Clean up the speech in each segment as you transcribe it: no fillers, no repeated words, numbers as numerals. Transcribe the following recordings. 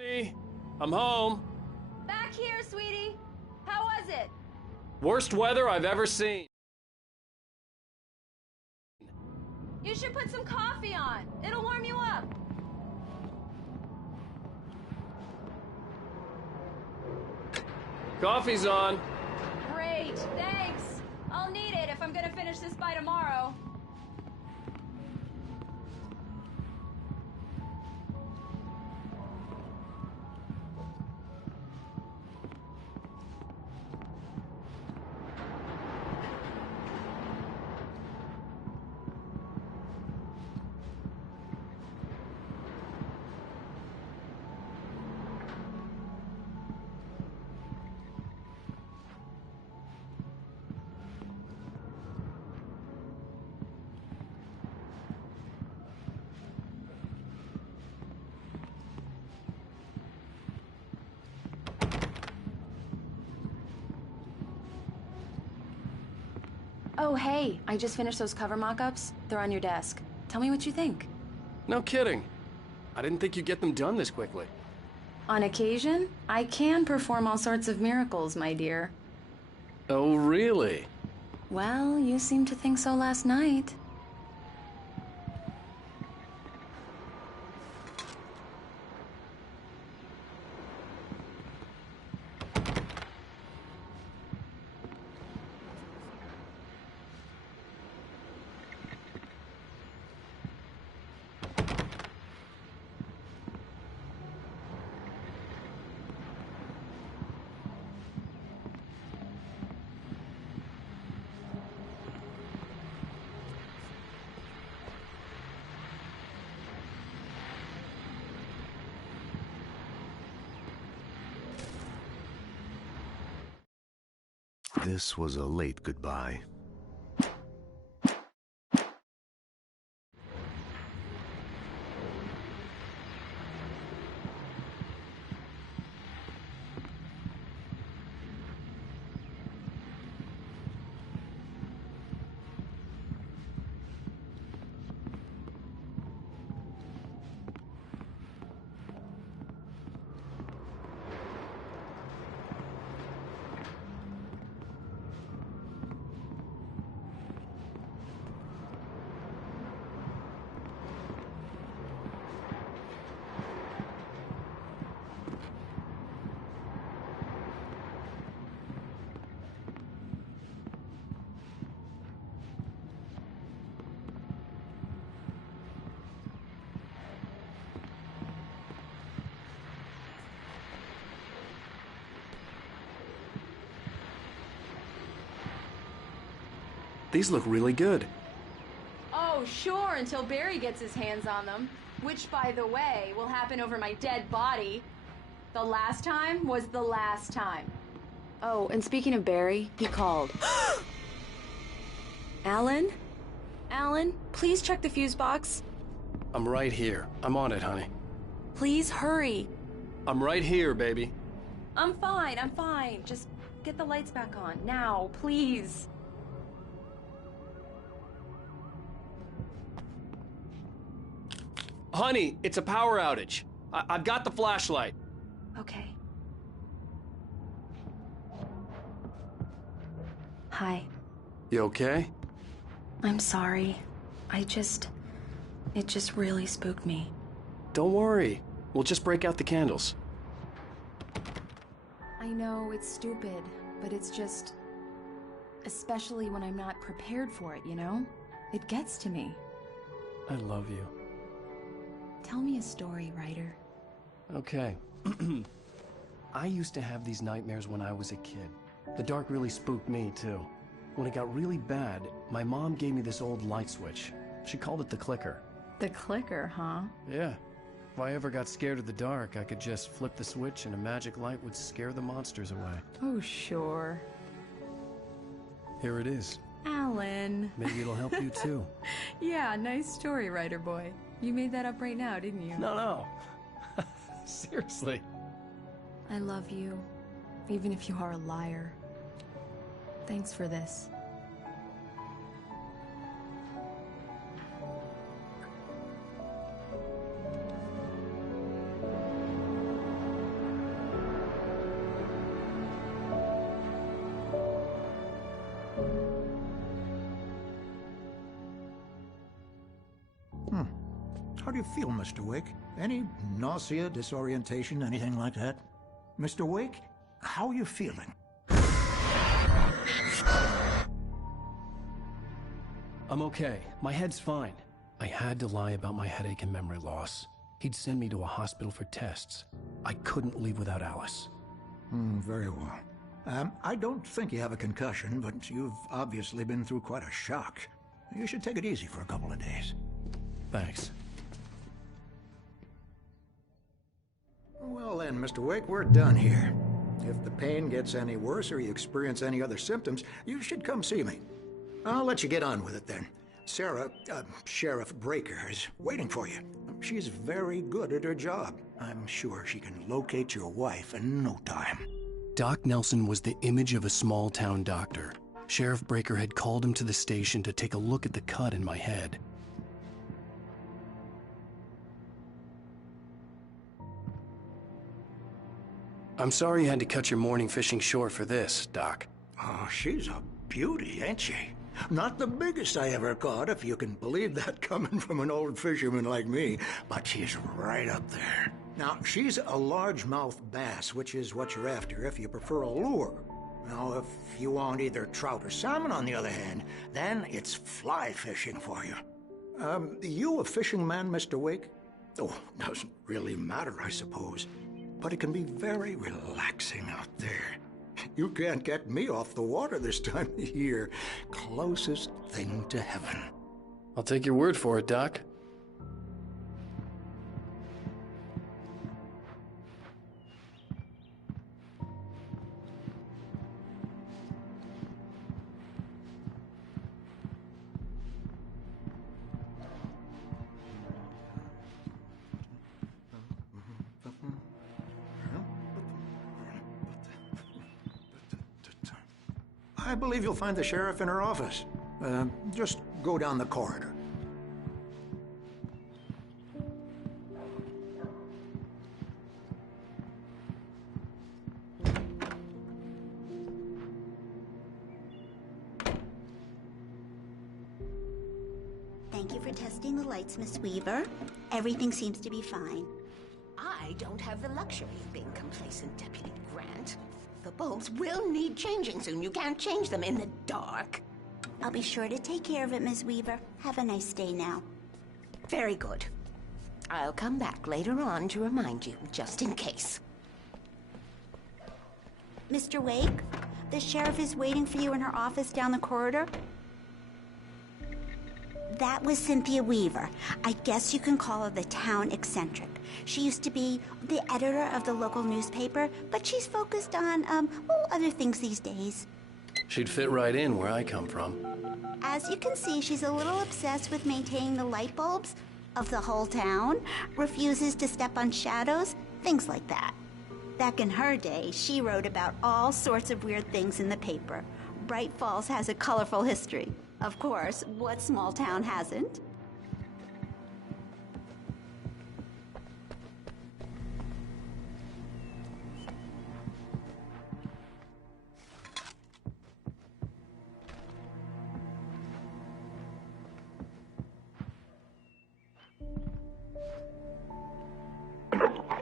Honey, I'm home. Back here, sweetie. How was it? Worst weather I've ever seen. You should put some coffee on. It'll warm you up. Coffee's on. Great, thanks. I'll need it if I'm gonna finish this by tomorrow. Oh, hey, I just finished those cover mock-ups. They're on your desk. Tell me what you think. No kidding. I didn't think you'd get them done this quickly. On occasion, I can perform all sorts of miracles, my dear. Oh, really? Well, you seemed to think so last night. This was a late goodbye. These look really good. Oh, sure, until Barry gets his hands on them. Which, by the way, will happen over my dead body. The last time was the last time. Oh, and speaking of Barry, he called. Alan? Alan, please check the fuse box. I'm right here. I'm on it, honey. Please hurry. I'm right here, baby. I'm fine. Just get the lights back on. Now, please. Honey, it's a power outage. I've got the flashlight. Okay. Hi. You okay? I'm sorry. It just really spooked me. Don't worry. We'll just break out the candles. I know it's stupid, but it's just... especially when I'm not prepared for it, you know? It gets to me. I love you. Tell me a story, writer. Okay. I used to have these nightmares when I was a kid. The dark really spooked me, too. When it got really bad, my mom gave me this old light switch. She called it the clicker. The clicker, huh? Yeah. If I ever got scared of the dark, I could just flip the switch and a magic light would scare the monsters away. Oh, sure. Here it is. Alan. Maybe it'll help you, too. Yeah, nice story, writer boy. You made that up right now, didn't you? No. Seriously. I love you, even if you are a liar. Thanks for this. How do you feel, Mr. Wake? Any nausea, disorientation, anything like that? Mr. Wake, how are you feeling? I'm okay. My head's fine. I had to lie about my headache and memory loss. He'd send me to a hospital for tests. I couldn't leave without Alice. Very well. I don't think you have a concussion, but you've obviously been through quite a shock. You should take it easy for a couple of days. Thanks. Well then, Mr. Wake, we're done here. If the pain gets any worse or you experience any other symptoms, you should come see me. I'll let you get on with it then. Sarah, Sheriff Breaker, is waiting for you. She's very good at her job. I'm sure she can locate your wife in no time. Doc Nelson was the image of a small-town doctor. Sheriff Breaker had called him to the station to take a look at the cut in my head. I'm sorry you had to cut your morning fishing short for this, Doc. Oh, she's a beauty, ain't she? Not the biggest I ever caught, if you can believe that coming from an old fisherman like me, but she's right up there. Now, she's a largemouth bass, which is what you're after if you prefer a lure. Now, if you want either trout or salmon, on the other hand, then it's fly fishing for you. You a fishing man, Mr. Wake? Oh, doesn't really matter, I suppose. But it can be very relaxing out there. You can't get me off the water this time of year. Closest thing to heaven. I'll take your word for it, Doc. I believe you'll find the sheriff in her office. Just go down the corridor. Thank you for testing the lights, Miss Weaver. Everything seems to be fine. I don't have the luxury of being complacent, Deputy Grant. The bulbs will need changing soon. You can't change them in the dark. I'll be sure to take care of it, Miss Weaver. Have a nice day now. Very good. I'll come back later on to remind you, just in case. Mr. Wake, the sheriff is waiting for you in her office down the corridor. That was Cynthia Weaver. I guess you can call her the town eccentric. She used to be the editor of the local newspaper, but she's focused on, other things these days. She'd fit right in where I come from. As you can see, she's a little obsessed with maintaining the light bulbs of the whole town, refuses to step on shadows, things like that. Back in her day, she wrote about all sorts of weird things in the paper. Bright Falls has a colorful history. Of course, what small town hasn't?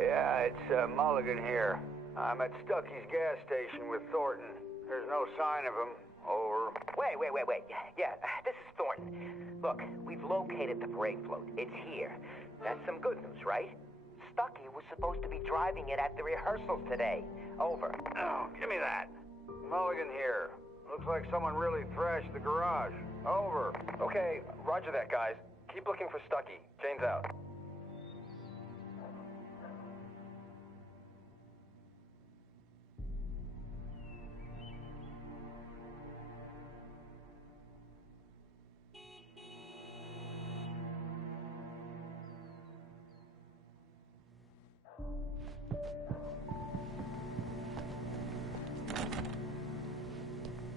Yeah, it's Mulligan here. I'm at Stucky's gas station with Thornton. There's no sign of him. Over. Wait. Yeah, this is Thornton. Look, we've located the brake float. It's here. That's some good news, right? Stucky was supposed to be driving it at the rehearsals today. Over. Oh, give me that. Mulligan here. Looks like someone really thrashed the garage. Over. Okay, roger that, guys. Keep looking for Stucky. Jane's out.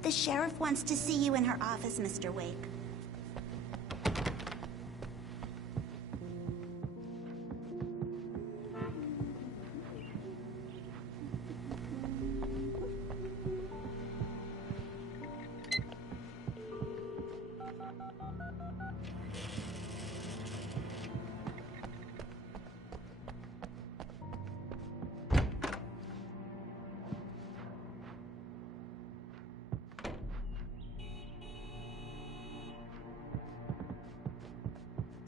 The sheriff wants to see you in her office, Mr. Wake.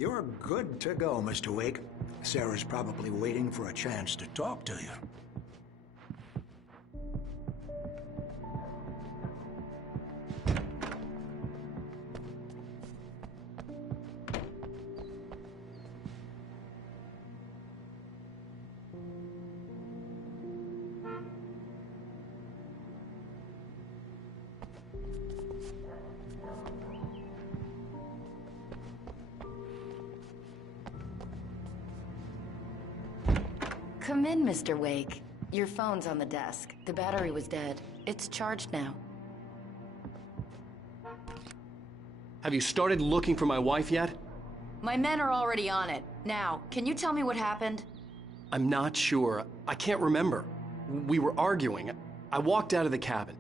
You're good to go, Mr. Wake. Sarah's probably waiting for a chance to talk to you. Come in, Mr. Wake. Your phone's on the desk. The battery was dead. It's charged now. Have you started looking for my wife yet? My men are already on it. Now, can you tell me what happened? I'm not sure. I can't remember. We were arguing. I walked out of the cabin.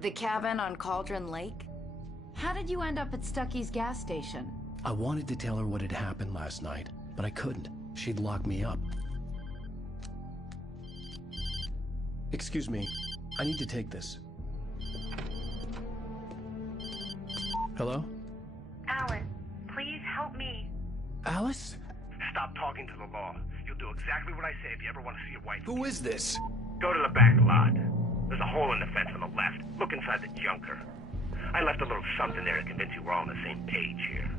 The cabin on Cauldron Lake? How did you end up at Stucky's gas station? I wanted to tell her what had happened last night, but I couldn't. She'd lock me up. Excuse me. I need to take this. Hello? Alan, please help me. Alice? Stop talking to the law. You'll do exactly what I say if you ever want to see your wife. Who is this? Go to the back lot. There's a hole in the fence on the left. Look inside the junker. I left a little something there to convince you we're all on the same page here.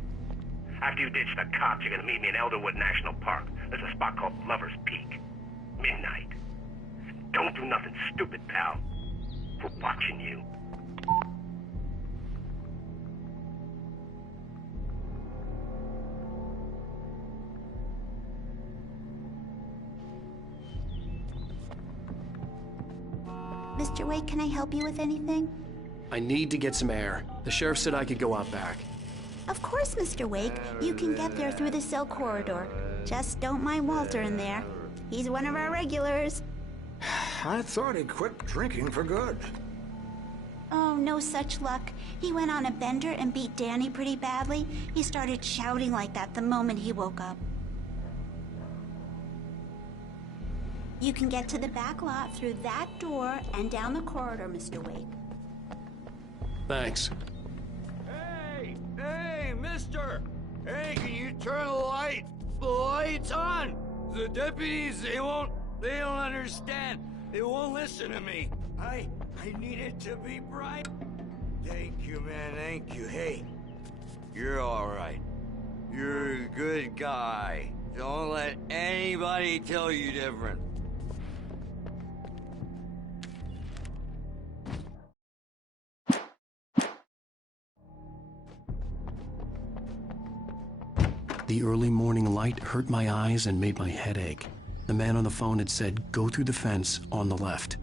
After you ditch the cops, you're gonna meet me in Elderwood National Park. There's a spot called Lover's Peak. Midnight. Don't do nothing stupid, pal. We're watching you. Mr. Wake, can I help you with anything? I need to get some air. The sheriff said I could go out back. Of course, Mr. Wake. You can get there through the cell corridor. Just don't mind Walter in there. He's one of our regulars. I thought he'd quit drinking for good. Oh, no such luck. He went on a bender and beat Danny pretty badly. He started shouting like that the moment he woke up. You can get to the back lot through that door and down the corridor, Mr. Wake. Thanks. Hey, mister! Hey, can you turn the light? The light's on! The deputies, they don't understand. They won't listen to me. I need it to be bright. Thank you, man, thank you. Hey, you're all right. You're a good guy. Don't let anybody tell you different. The early morning light hurt my eyes and made my head ache. The man on the phone had said, go through the fence on the left.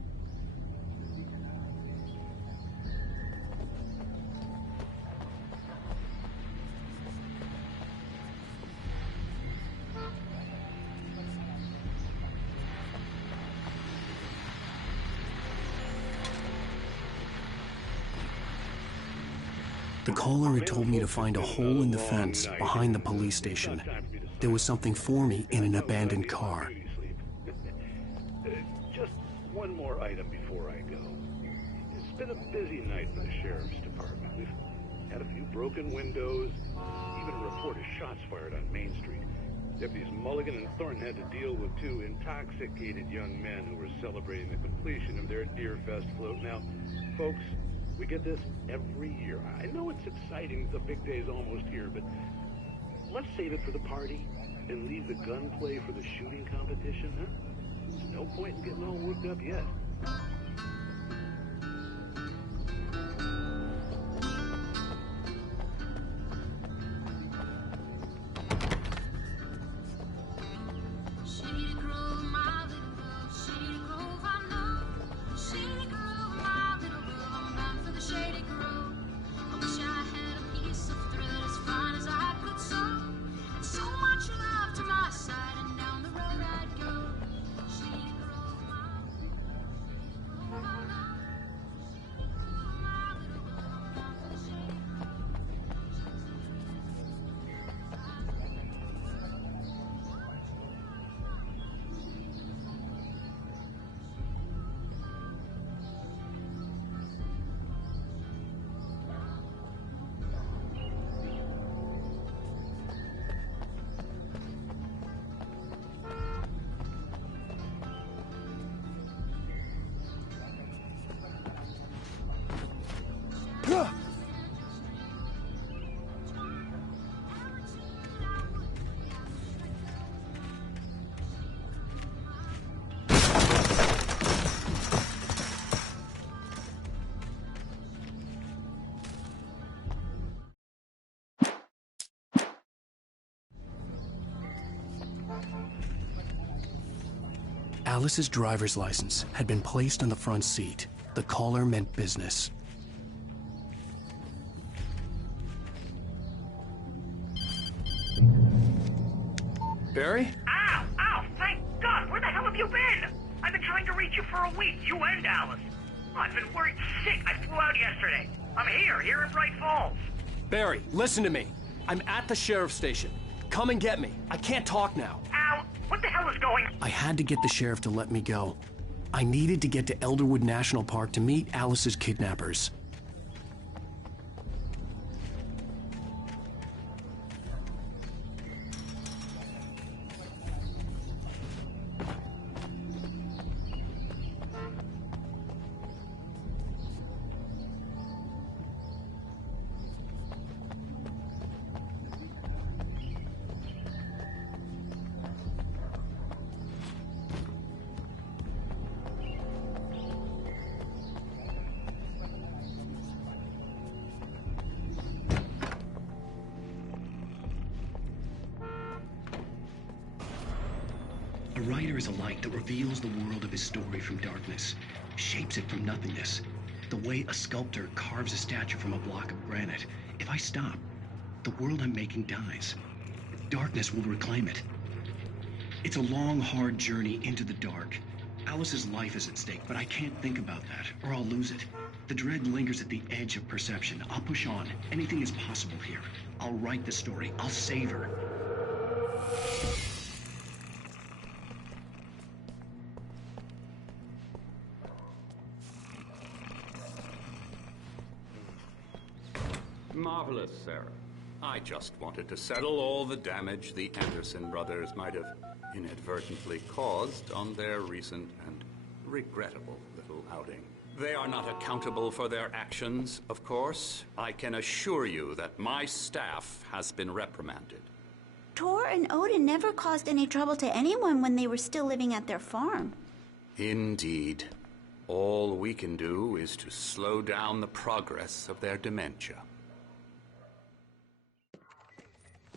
The caller had told me to find a hole in the fence behind the police station. There was something for me in an abandoned car. Just one more item before I go. It's been a busy night for the sheriff's department. We've had a few broken windows, even a report of shots fired on Main Street. Deputies Mulligan and Thornton had to deal with two intoxicated young men who were celebrating the completion of their Deerfest float. Now, folks, we get this every year. I know it's exciting, the big day's almost here, but let's save it for the party and leave the gunplay for the shooting competition, huh? There's no point in getting all worked up yet. Alice's driver's license had been placed on the front seat. The caller meant business. Barry? Ow! Ow! Thank God! Where the hell have you been? I've been trying to reach you for a week, you and Alice. Oh, I've been worried sick. I flew out yesterday. I'm here in Bright Falls. Barry, listen to me. I'm at the sheriff's station. Come and get me. I can't talk now. Al, what the hell is going on? I had to get the sheriff to let me go. I needed to get to Elderwood National Park to meet Alice's kidnappers. A writer is a light that reveals the world of his story from darkness, shapes it from nothingness. The way a sculptor carves a statue from a block of granite. If I stop, the world I'm making dies. Darkness will reclaim it. It's a long, hard journey into the dark. Alice's life is at stake, but I can't think about that, or I'll lose it. The dread lingers at the edge of perception. I'll push on. Anything is possible here. I'll write the story. I'll save her. Marvelous, Sarah. I just wanted to settle all the damage the Anderson brothers might have inadvertently caused on their recent and regrettable little outing. They are not accountable for their actions, of course. I can assure you that my staff has been reprimanded. Tor and Odin never caused any trouble to anyone when they were still living at their farm. Indeed. All we can do is to slow down the progress of their dementia.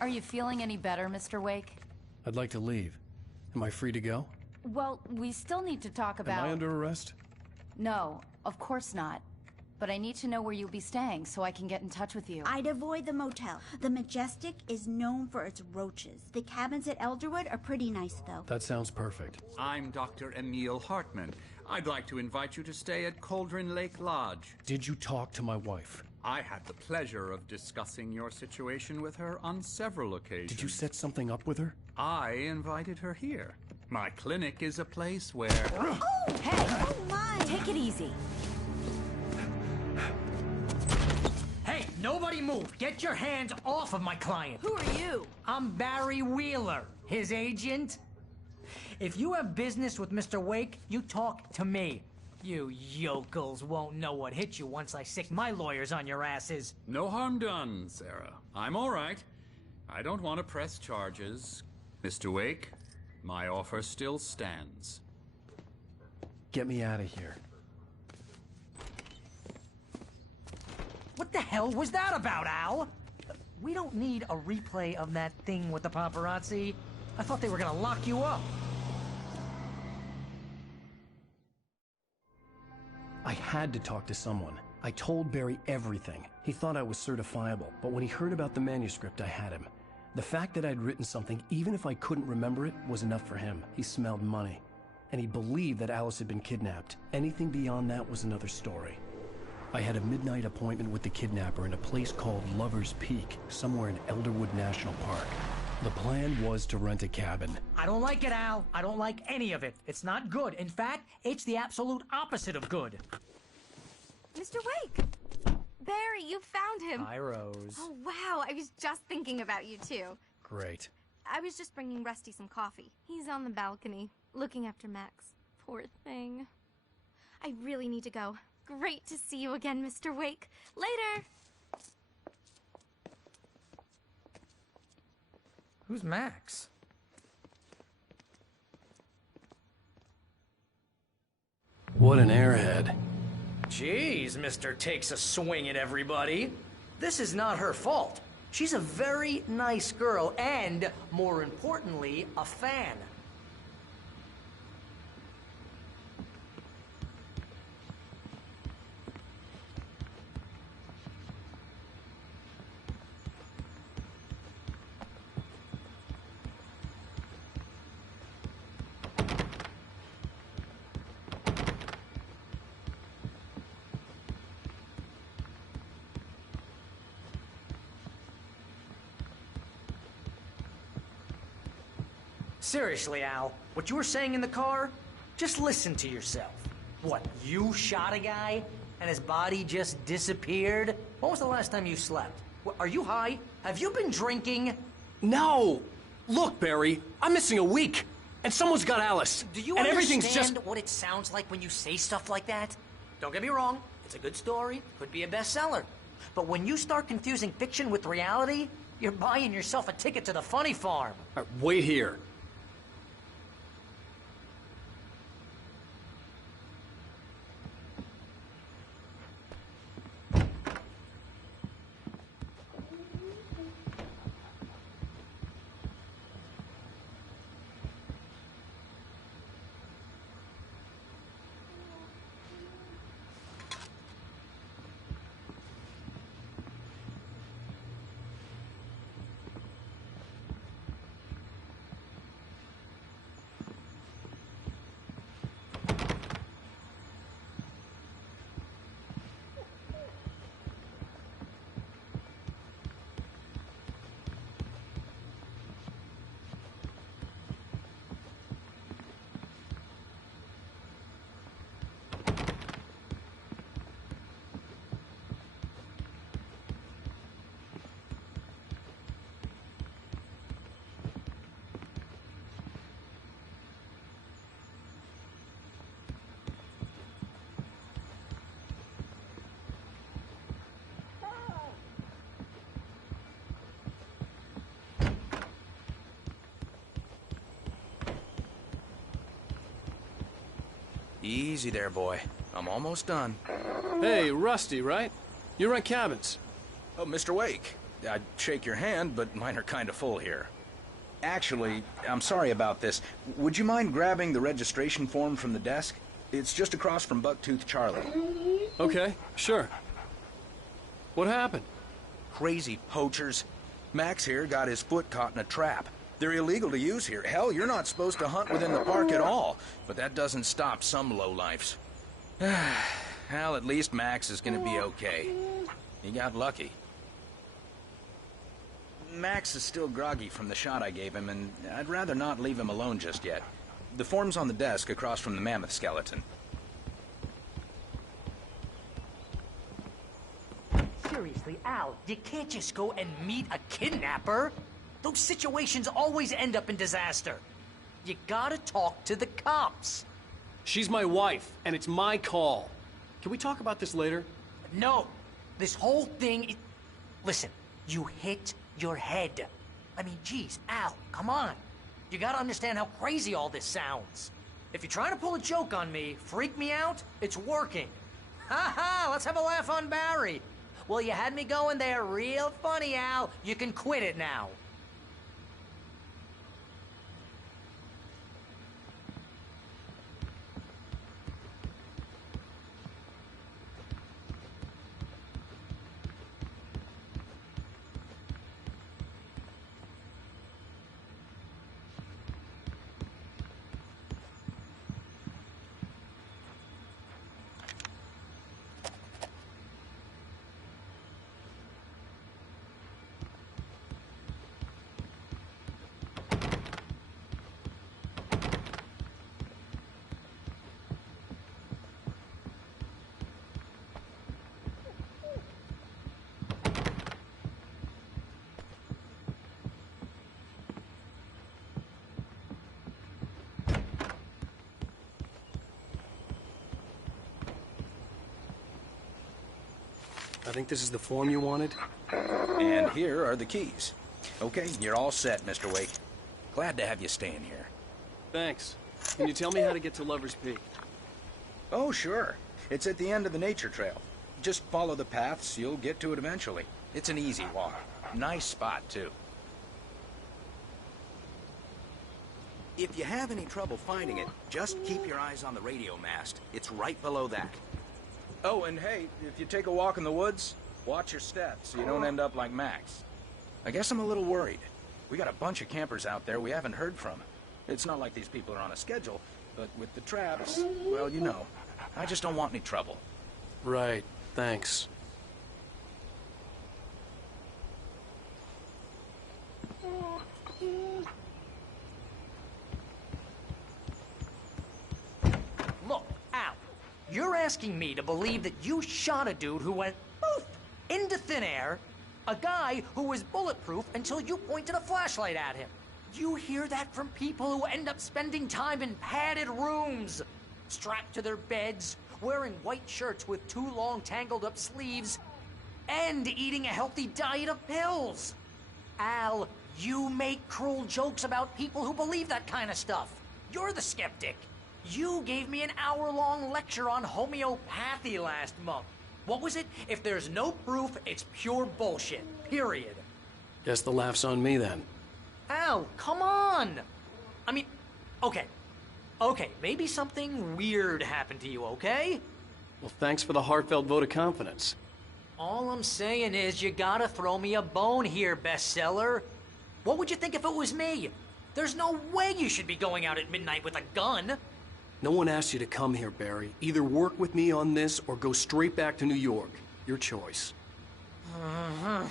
Are you feeling any better, Mr. Wake? I'd like to leave. Am I free to go? Well, we still need to talk about... Am I under arrest? No, of course not. But I need to know where you'll be staying so I can get in touch with you. I'd avoid the motel. The Majestic is known for its roaches. The cabins at Elderwood are pretty nice, though. That sounds perfect. I'm Dr. Emil Hartman. I'd like to invite you to stay at Cauldron Lake Lodge. Did you talk to my wife? I had the pleasure of discussing your situation with her on several occasions. Did you set something up with her? I invited her here. My clinic is a place where... Oh! Hey! Oh, my! Take it easy. Hey, nobody move! Get your hands off of my client! Who are you? I'm Barry Wheeler, his agent. If you have business with Mr. Wake, you talk to me. You yokels won't know what hit you once I sick my lawyers on your asses. No harm done, Sarah. I'm all right. I don't want to press charges. Mr. Wake, my offer still stands. Get me out of here. What the hell was that about, Al? We don't need a replay of that thing with the paparazzi. I thought they were gonna lock you up. I had to talk to someone. I told Barry everything. He thought I was certifiable, but when he heard about the manuscript, I had him. The fact that I'd written something, even if I couldn't remember it, was enough for him. He smelled money. And he believed that Alice had been kidnapped. Anything beyond that was another story. I had a midnight appointment with the kidnapper in a place called Lover's Peak, somewhere in Elderwood National Park. The plan was to rent a cabin. I don't like it, Al. I don't like any of it. It's not good. In fact, it's the absolute opposite of good. Mr. Wake! Barry, you found him. Hi, Rose. Oh, wow. I was just thinking about you, too. Great. I was just bringing Rusty some coffee. He's on the balcony, looking after Max. Poor thing. I really need to go. Great to see you again, Mr. Wake. Later! Who's Max? What an airhead. Jeez, Mr. Takes a swing at everybody. This is not her fault. She's a very nice girl and, more importantly, a fan. Seriously, Al, what you were saying in the car, just listen to yourself. What, you shot a guy and his body just disappeared? When was the last time you slept? What, are you high? Have you been drinking? No! Look, Barry, I'm missing a week, and someone's got Alice. Do you and understand everything's just... what it sounds like when you say stuff like that? Don't get me wrong, it's a good story, could be a bestseller. But when you start confusing fiction with reality, you're buying yourself a ticket to the funny farm. All right, wait here. Easy there, boy. I'm almost done. Hey, Rusty, right? You rent cabins. Oh, Mr. Wake. I'd shake your hand, but mine are kind of full here. Actually, I'm sorry about this. Would you mind grabbing the registration form from the desk? It's just across from Bucktooth Charlie. Okay, sure. What happened? Crazy poachers. Max here got his foot caught in a trap. They're illegal to use here. Hell, you're not supposed to hunt within the park at all. But that doesn't stop some lowlifes. Well, at least Max is gonna be okay. He got lucky. Max is still groggy from the shot I gave him, and I'd rather not leave him alone just yet. The form's on the desk across from the mammoth skeleton. Seriously, Al, you can't just go and meet a kidnapper. Those situations always end up in disaster. You gotta talk to the cops. She's my wife, and it's my call. Can we talk about this later? No. This whole thing... Listen, you hit your head. I mean, geez, Al, come on. You gotta understand how crazy all this sounds. If you're trying to pull a joke on me, freak me out, it's working. Ha ha, let's have a laugh on Barry. Well, you had me going there real funny, Al. You can quit it now. I think this is the form you wanted. And here are the keys. Okay, you're all set, Mr. Wake. Glad to have you staying here. Thanks. Can you tell me how to get to Lover's Peak? Oh, sure. It's at the end of the nature trail. Just follow the paths, you'll get to it eventually. It's an easy walk. Nice spot, too. If you have any trouble finding it, just keep your eyes on the radio mast. It's right below that. Oh, and hey, if you take a walk in the woods, watch your steps so you don't end up like Max. I guess I'm a little worried. We got a bunch of campers out there we haven't heard from. It's not like these people are on a schedule, but with the traps, well, you know, I just don't want any trouble. Right, thanks. You're asking me to believe that you shot a dude who went poof into thin air, a guy who was bulletproof until you pointed a flashlight at him. You hear that from people who end up spending time in padded rooms, strapped to their beds, wearing white shirts with too long tangled up sleeves, and eating a healthy diet of pills. Al, you make cruel jokes about people who believe that kind of stuff. You're the skeptic. You gave me an hour-long lecture on homeopathy last month. What was it? If there's no proof, it's pure bullshit. Period. Guess the laugh's on me then. Al, come on! I mean, okay. Okay, maybe something weird happened to you, okay? Well, thanks for the heartfelt vote of confidence. All I'm saying is you gotta throw me a bone here, bestseller. What would you think if it was me? There's no way you should be going out at midnight with a gun. No one asked you to come here, Barry. Either work with me on this or go straight back to New York. Your choice. Uh-huh.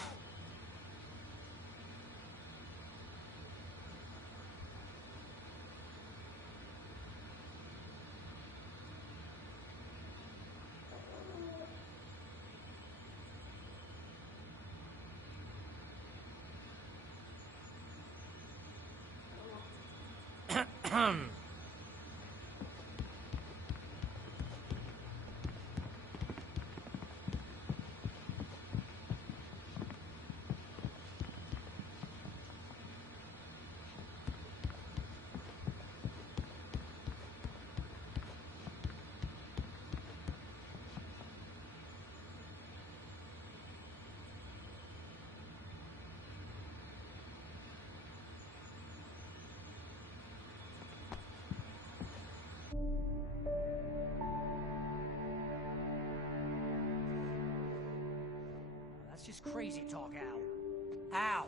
That's just crazy talk, Al. Al?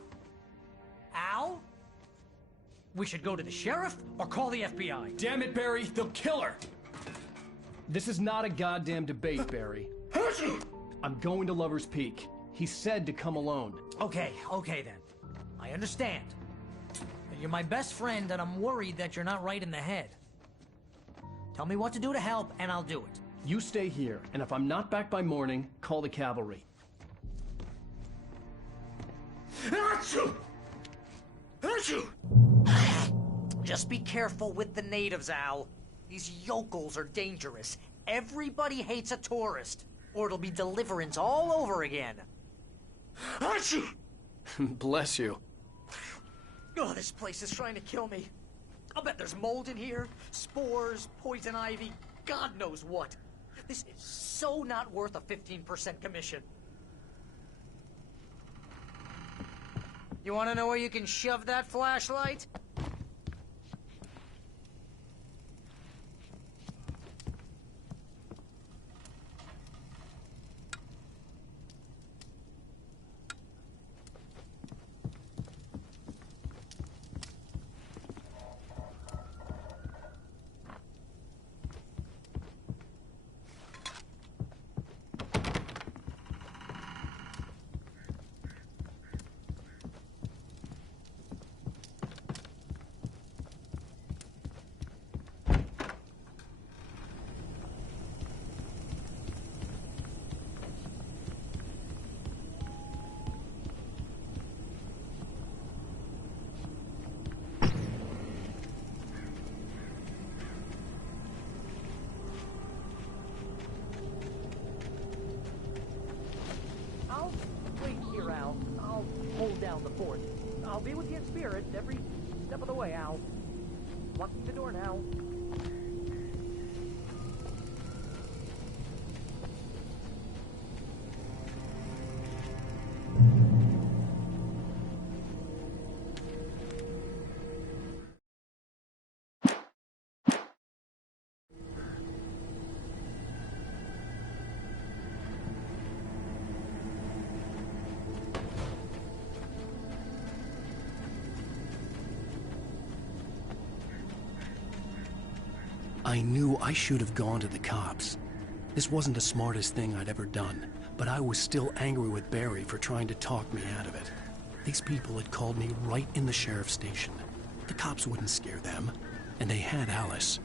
Al? We should go to the sheriff or call the FBI. Damn it, Barry, they'll kill her! This is not a goddamn debate, Barry. I'm going to Lover's Peak. He said to come alone. Okay then. I understand. You're my best friend, and I'm worried that you're not right in the head. Tell me what to do to help, and I'll do it. You stay here, and if I'm not back by morning, call the cavalry. Just be careful with the natives, Al. These yokels are dangerous. Everybody hates a tourist, or it'll be Deliverance all over again. Bless you. Oh, this place is trying to kill me. I'll bet there's mold in here, spores, poison ivy, God knows what. This is so not worth a 15% commission. You want to know where you can shove that flashlight? I'll hold down the fort. I'll be with you in spirit every step of the way, Al. Locking the door now. I knew I should have gone to the cops. This wasn't the smartest thing I'd ever done, but I was still angry with Barry for trying to talk me out of it. These people had called me right in the sheriff's station. The cops wouldn't scare them, and they had Alice.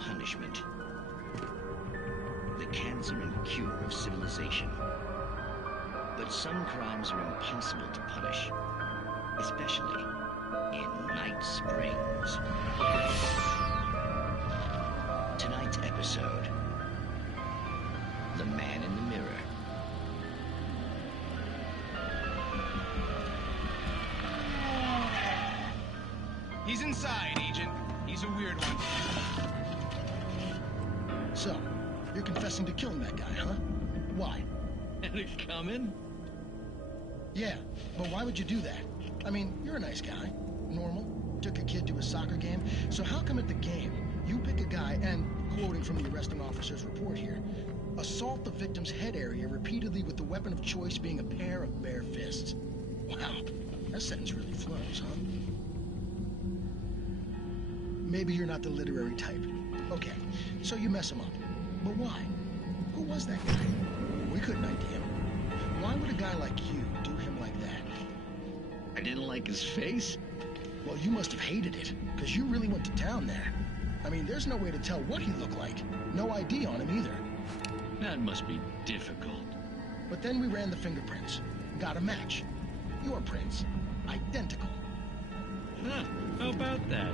punishment. The cancer and cure of civilization. But some crimes are impossible to punish, especially in Night Springs. Tonight's episode, The Man in the Mirror. He's inside, Agent. He's a weird one. So, you're confessing to killing that guy, huh? Why? And it coming? Yeah, but why would you do that? I mean, you're a nice guy. Normal. Took a kid to a soccer game. So how come at the game, you pick a guy and, quoting from the arresting officer's report here, assault the victim's head area repeatedly with the weapon of choice being a pair of bare fists? Wow, that sentence really flows, huh? Maybe you're not the literary type. Okay, so you mess him up. But why? Who was that guy? We couldn't ID him. Why would a guy like you do him like that? I didn't like his face? Well, you must have hated it, because you really went to town there. I mean, there's no way to tell what he looked like. No ID on him either. That must be difficult. But then we ran the fingerprints. Got a match. Your prints. Identical. Huh, how about that?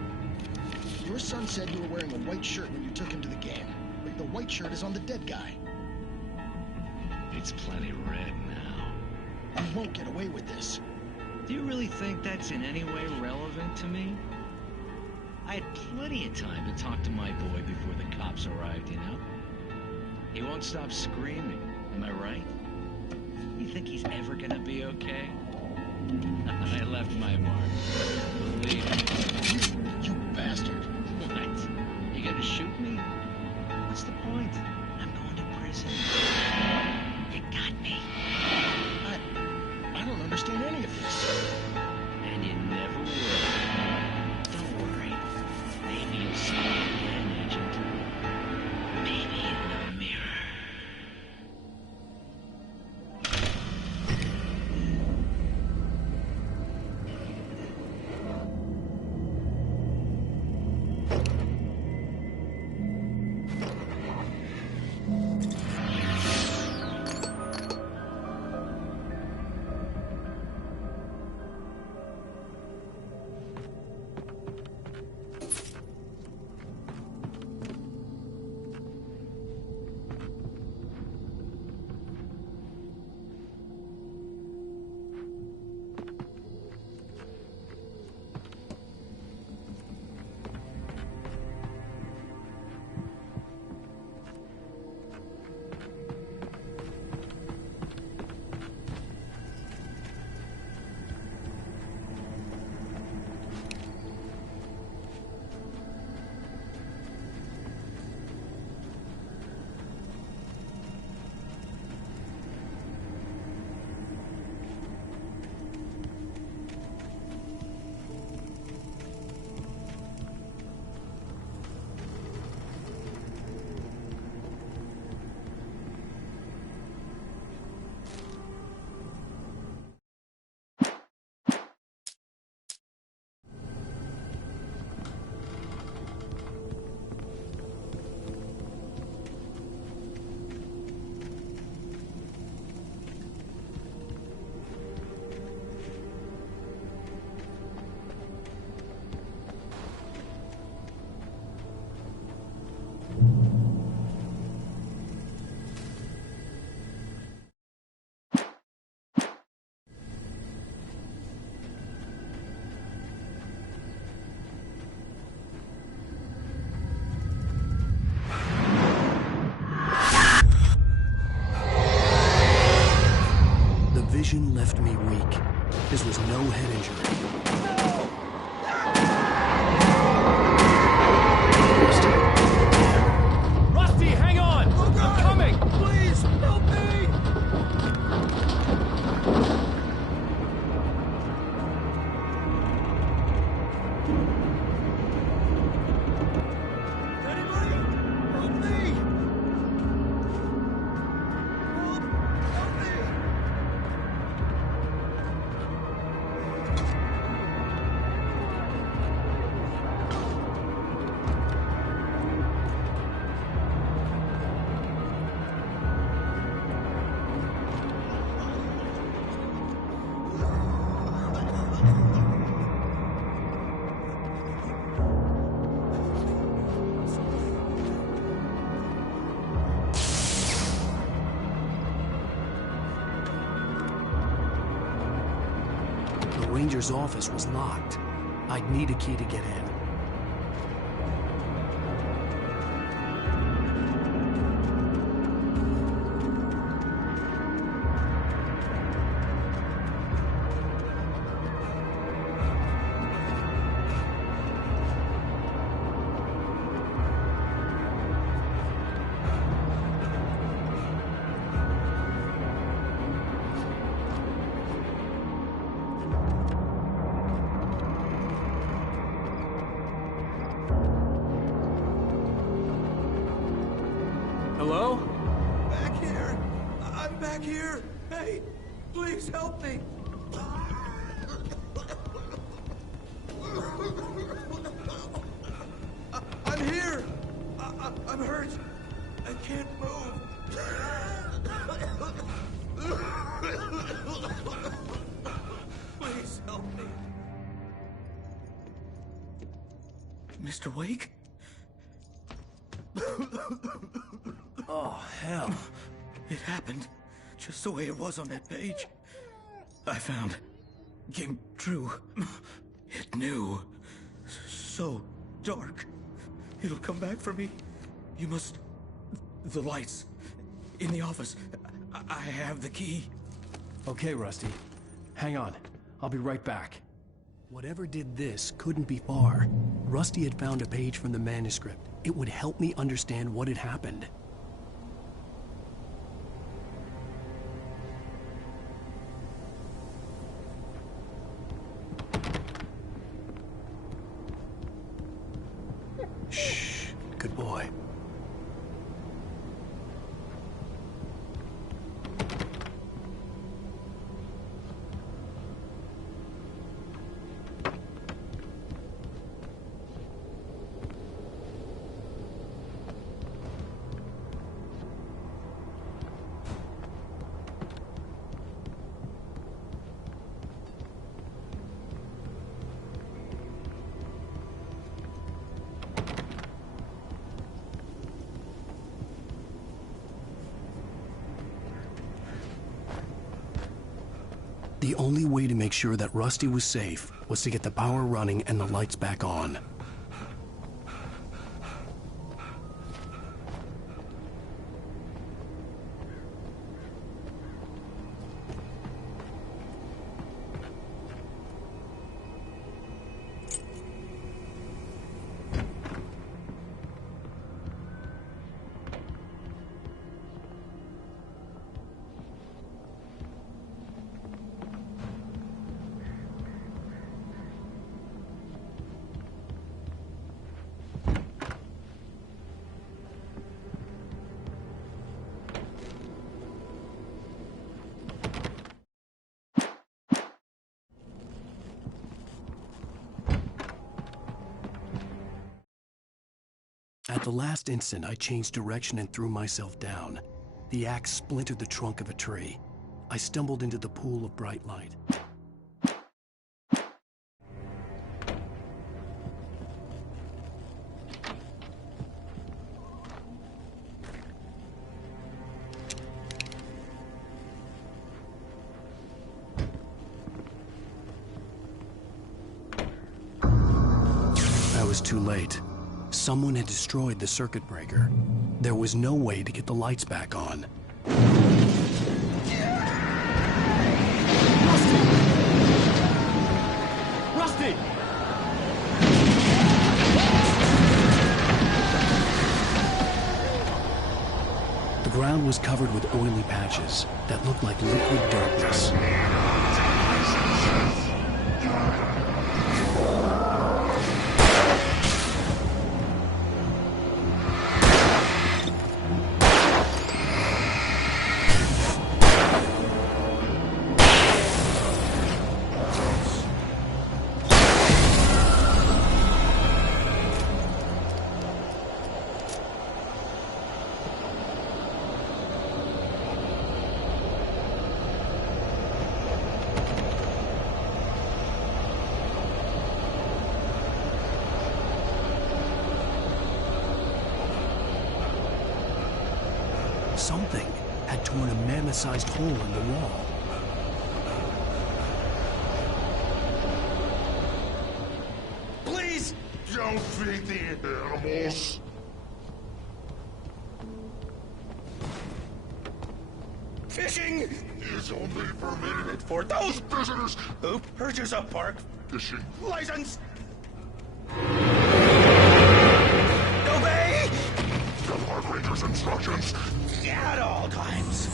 Your son said you were wearing a white shirt when you took him to the game. But the white shirt is on the dead guy. It's plenty red now. You won't get away with this. Do you really think that's in any way relevant to me? I had plenty of time to talk to my boy before the cops arrived, you know? He won't stop screaming, am I right? You think he's ever gonna be okay? I left my mark. Believe me. You bastard. What? You gonna shoot me? What's the point? I'm going to prison. You got me. I don't understand any of this. And you never will. Don't worry. Maybe you'll see me again, Agent. Maybe in the mirror. Vision left me weak. This was no head injury. Rusty, hang on! I'm coming! Please, help me! Anybody? Help me! Help me! ranger's office was locked. I'd need a key to get in. Hello? Back here! I'm back here! Hey, please help me! I'm here! I'm hurt! I can't move! Please help me! Mr. Wake? Oh, hell. It happened just the way it was on that page. I found. Came true. It knew. So dark. It'll come back for me. You must... The lights. In the office. I have the key. Okay, Rusty. Hang on. I'll be right back. Whatever did this couldn't be far. Rusty had found a page from the manuscript. It would help me understand what had happened. Shh. Good boy. The only way to make sure that Rusty was safe was to get the power running and the lights back on. At the last instant, I changed direction and threw myself down. The axe splintered the trunk of a tree. I stumbled into the pool of bright light. I was too late. Someone had destroyed the circuit breaker. There was no way to get the lights back on. Rusty! The ground was covered with oily patches that looked like liquid darkness. Something had torn a mammoth-sized hole in the wall. don't feed the animals. Fishing is only permitted for those visitors who purchase a park fishing license. Obey the park ranger's instructions at all times.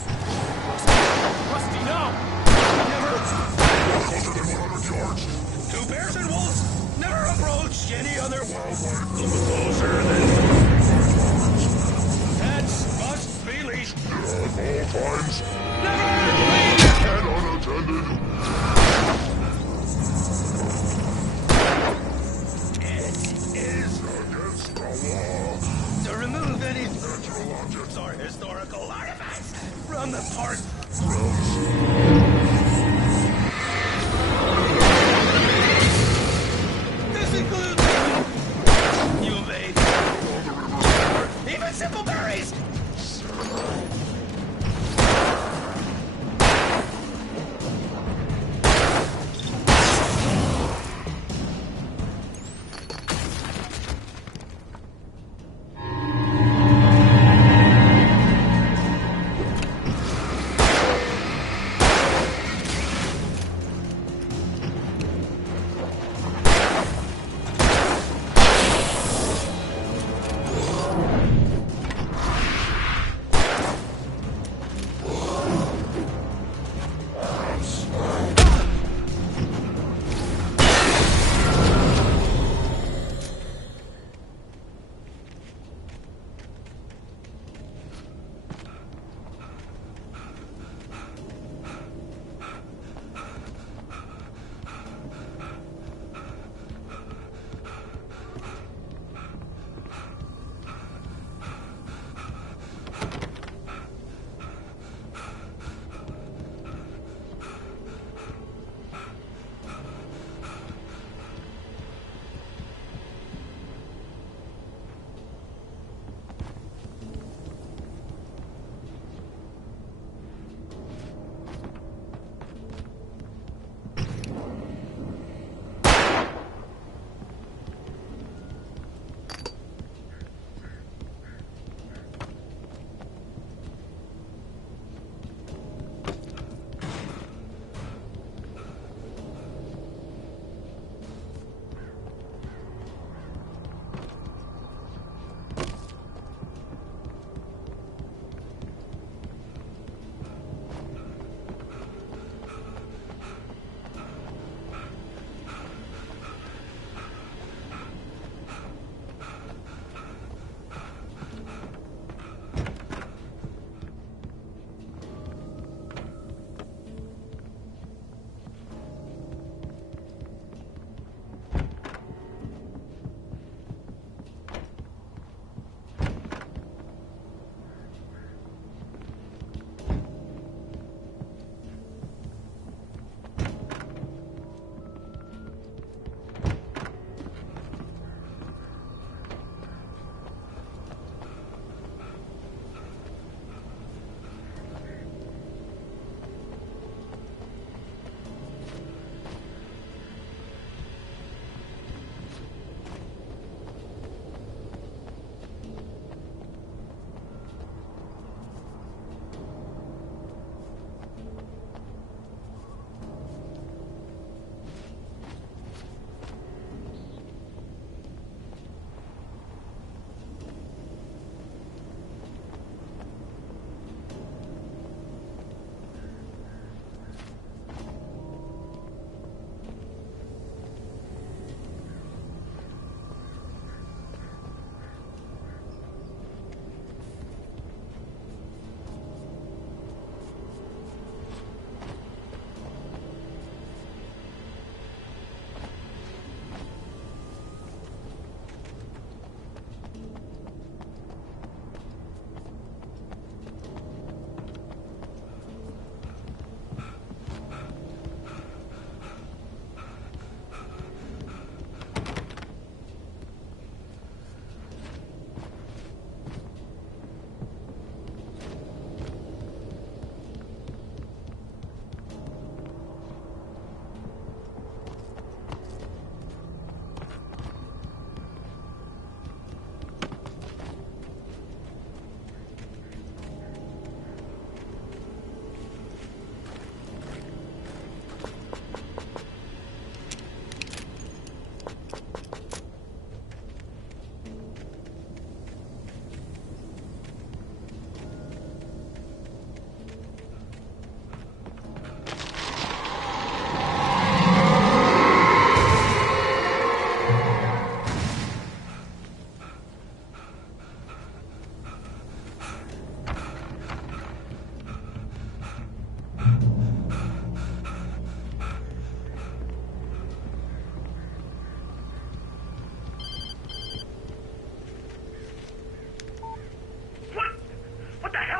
Rusty, no! Never closer than 100 yards. To bears and wolves, never approach any other wildlife closer than pets must be leashed at all times. Never leave and unattended. It is against the law to remove any natural objects or historical artifacts from the park. This includes you obey even simple berries.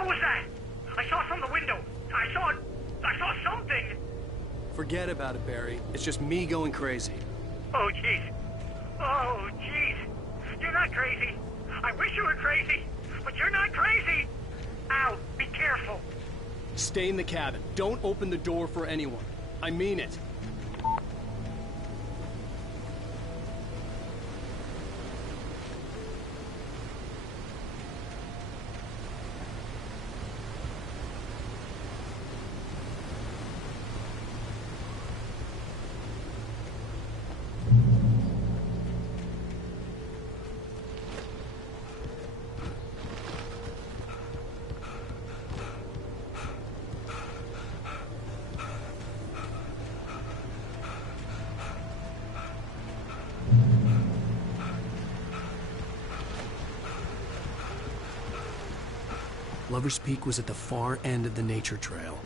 hell was that? I saw from the window. I saw something. Forget about it, Barry. It's just me going crazy. Oh, jeez. Oh, jeez. You're not crazy. I wish you were crazy, but you're not crazy. Ow, be careful. Stay in the cabin. Don't open the door for anyone. I mean it. Lover's Peak was at the far end of the nature trail.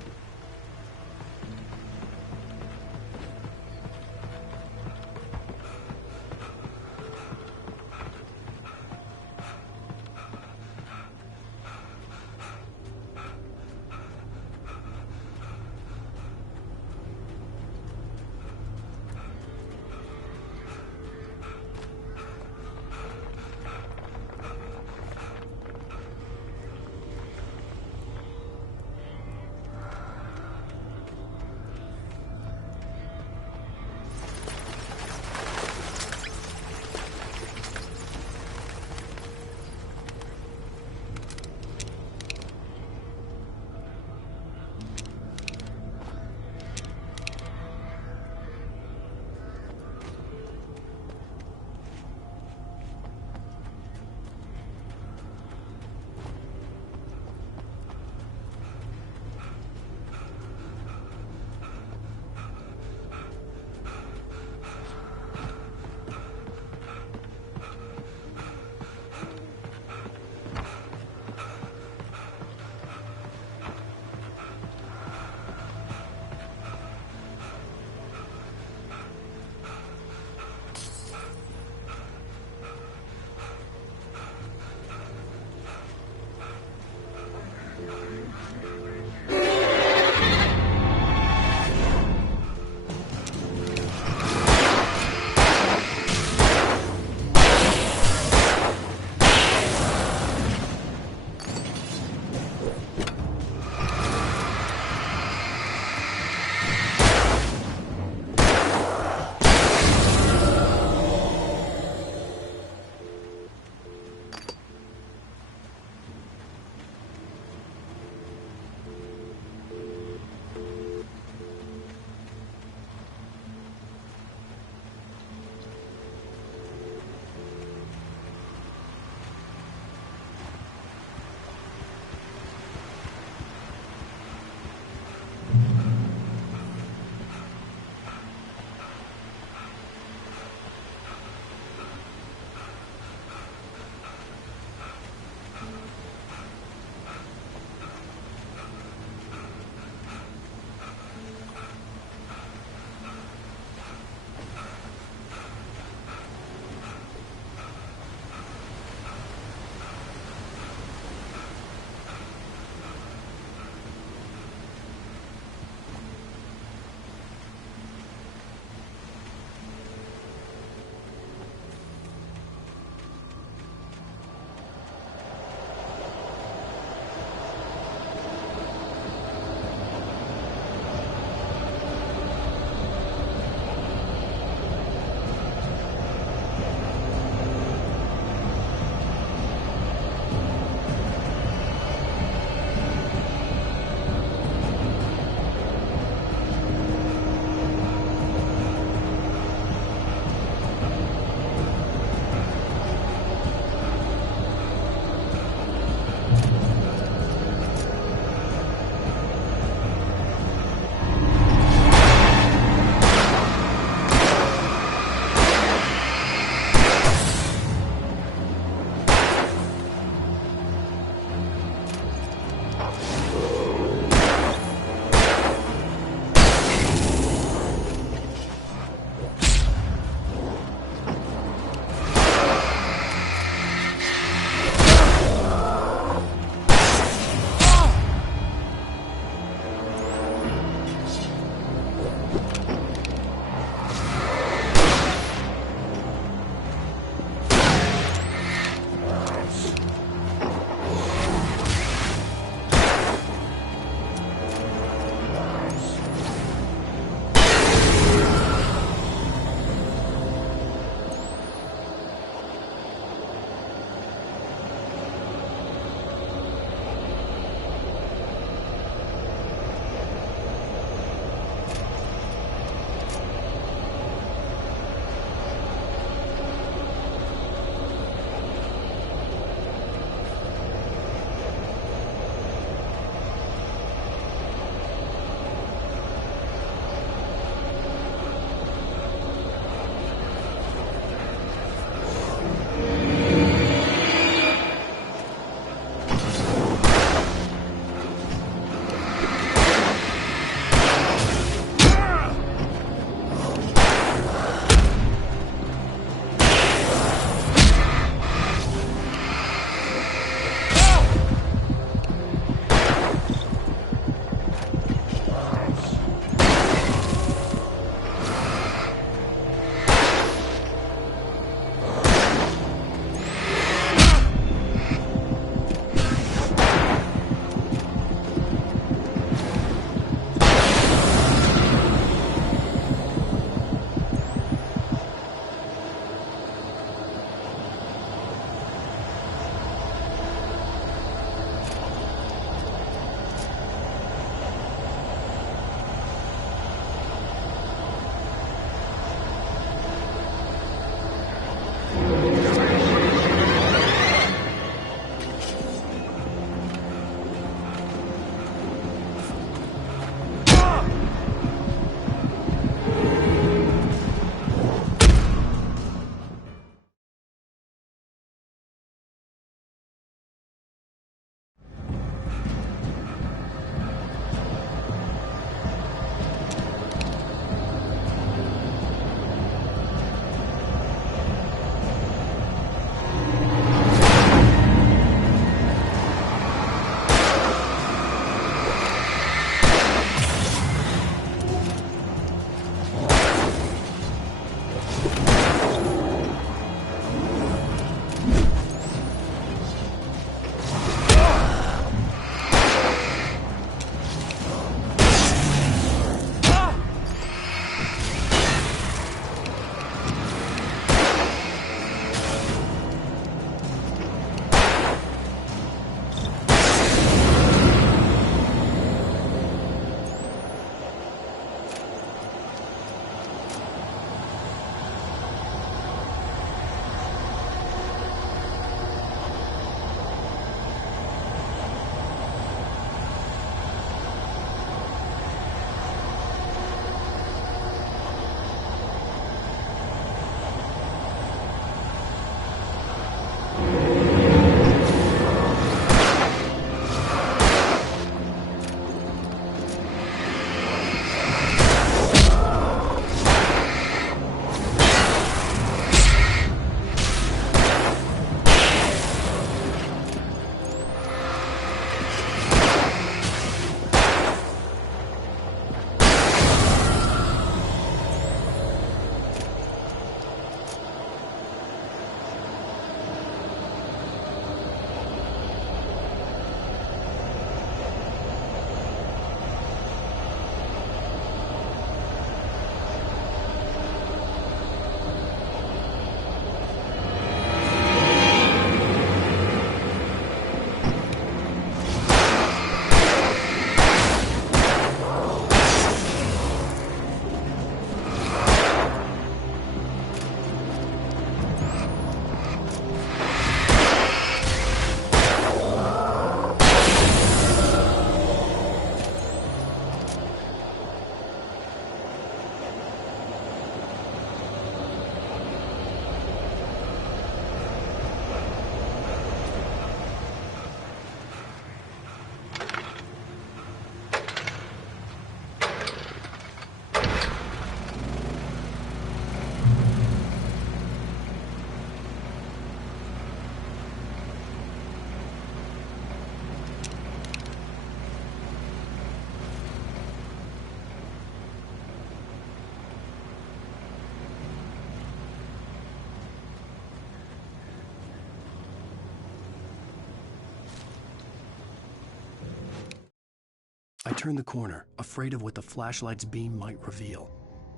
I turned the corner, afraid of what the flashlight's beam might reveal.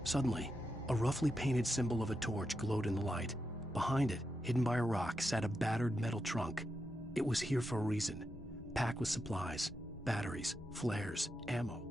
Suddenly, a roughly painted symbol of a torch glowed in the light. Behind it, hidden by a rock, sat a battered metal trunk. It was here for a reason, packed with supplies, batteries, flares, ammo.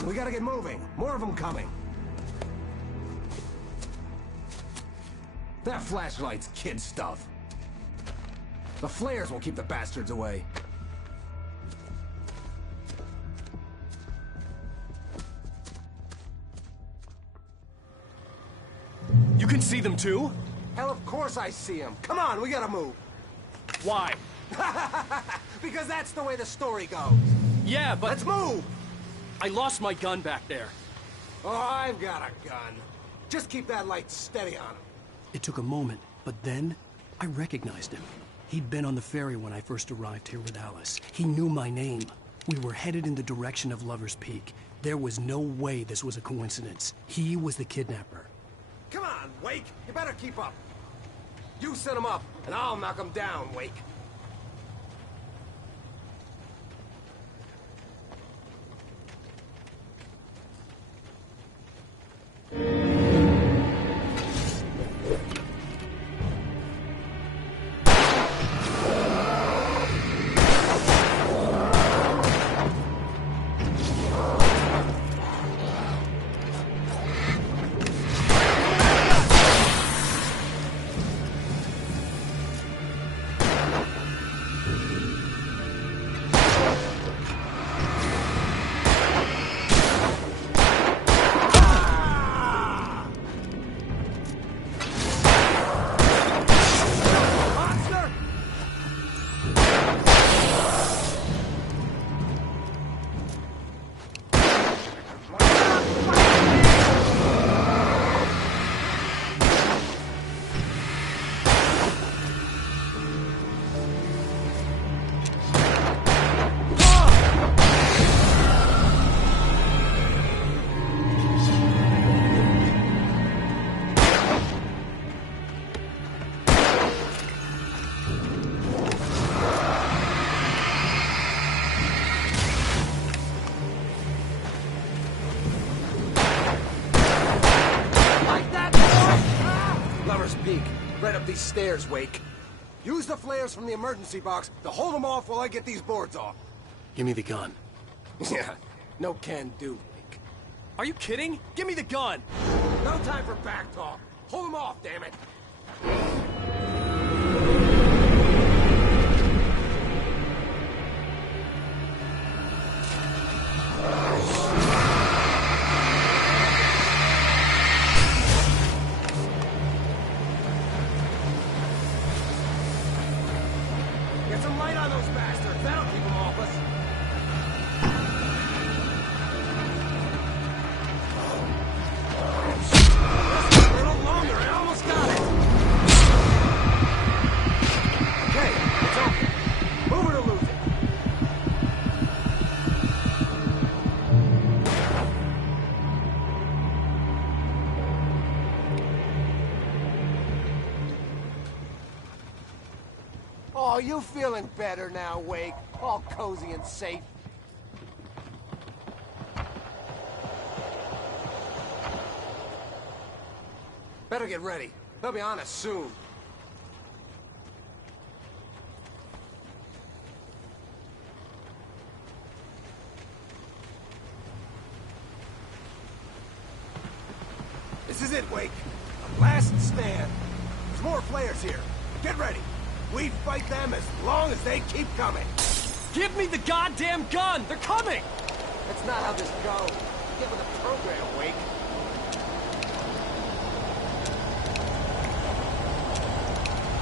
on, we gotta get moving. More of them coming. That flashlight's kid stuff. The flares will keep the bastards away. You can see them too? Hell, of course I see them. Come on, we gotta move. Why? Because that's the way the story goes. Yeah, but... Let's move! I lost my gun back there. Oh, I've got a gun. Just keep that light steady on him. It took a moment, but then I recognized him. He'd been on the ferry when I first arrived here with Alice. He knew my name. We were headed in the direction of Lover's Peak. There was no way this was a coincidence. He was the kidnapper. Come on, Wake. You better keep up. You set him up, and I'll knock him down, Wake. Right up these stairs, Wake. Use the flares from the emergency box to hold them off while I get these boards off. Give me the gun. Yeah, no can do, Wake. Are you kidding? Give me the gun! No time for back talk. Hold them off, damn it. Get some light on those bastards. That'll keep them off us. Just a little longer. I almost got it. Okay, it's open. Move it or lose it. Oh, you feeling better now, Wake? All cozy and safe. Better get ready. They'll be on us soon. This is it, Wake. A last stand. There's more flares here. Get ready. We fight them as long as they keep coming. Give me the goddamn gun! They're coming! That's not how this goes. Get with the program, Wake.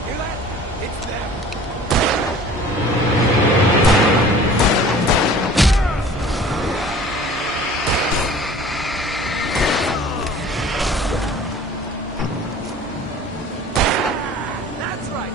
Hear that? It's them. That's right.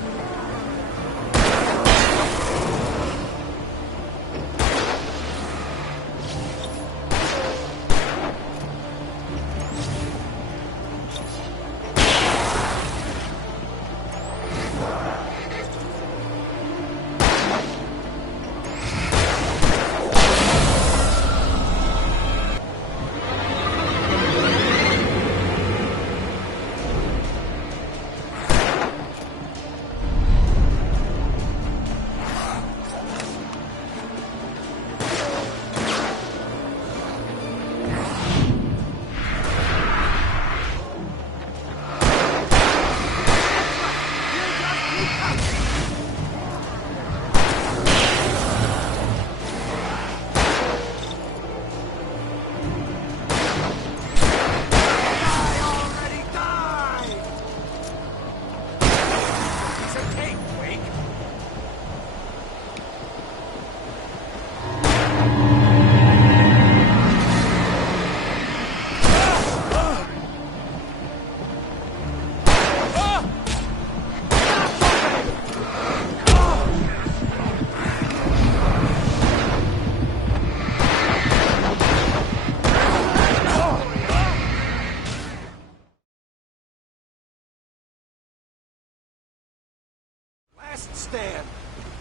Last stand.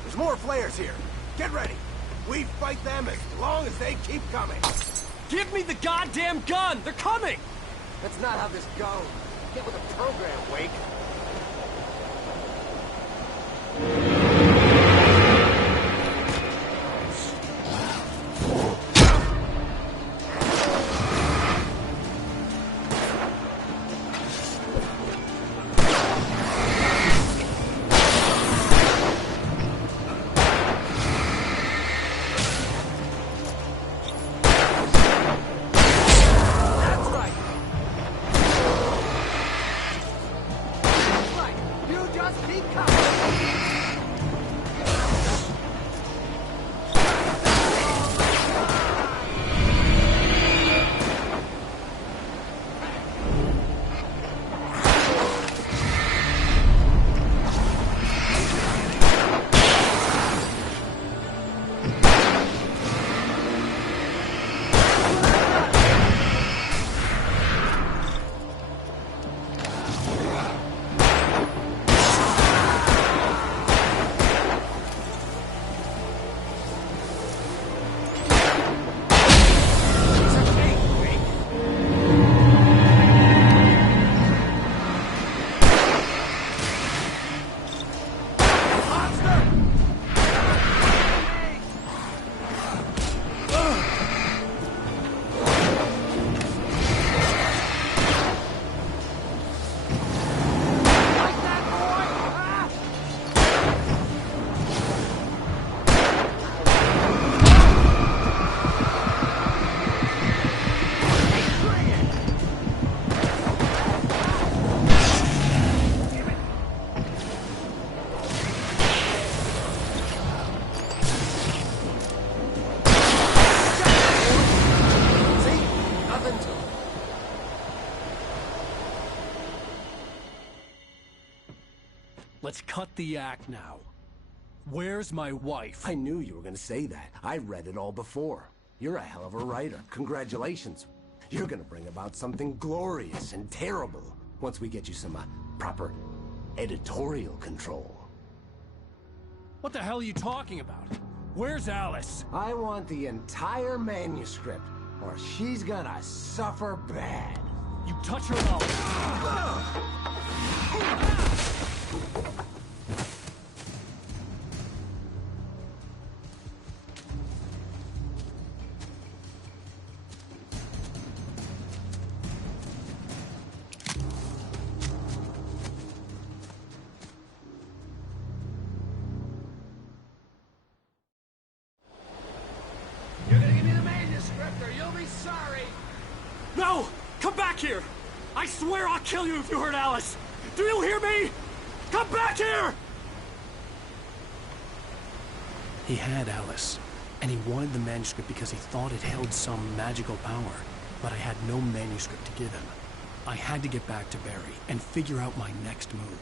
There's more flares here. Get ready. We fight them as long as they keep coming. Give me the goddamn gun! They're coming! That's not how this goes. Get with the program, Wake. Let's cut the act now. Where's my wife? I knew you were gonna say that. I read it all before. You're a hell of a writer. Congratulations. You're gonna bring about something glorious and terrible once we get you some proper editorial control. What the hell are you talking about? Where's Alice? I want the entire manuscript, or she's gonna suffer bad. You touch her mouth. You're gonna give me the manuscript or you'll be sorry! No! Come back here! I swear I'll kill you if you hurt Alice! Do you hear me? Come back here! He had Alice, and he wanted the manuscript because he thought it held some magical power. But I had no manuscript to give him. I had to get back to Barry and figure out my next move.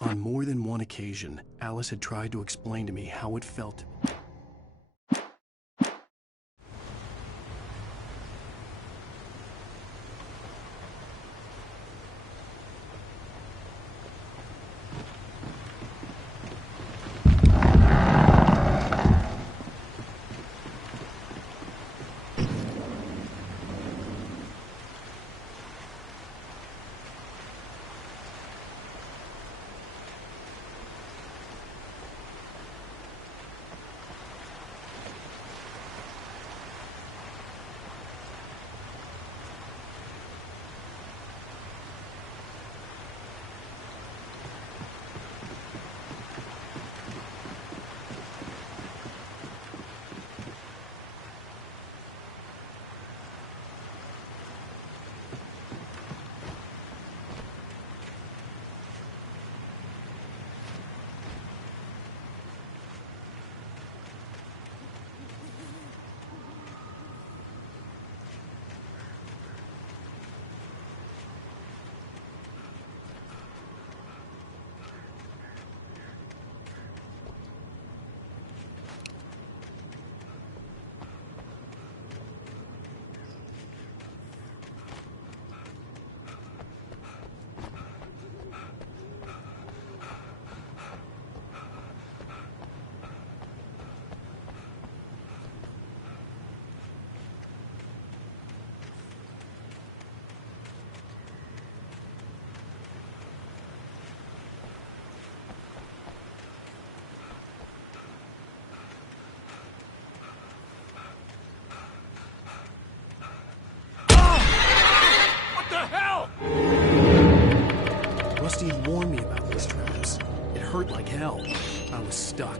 On more than one occasion, Alice had tried to explain to me how it felt. Rusty had warned me about these traps. It hurt like hell. I was stuck.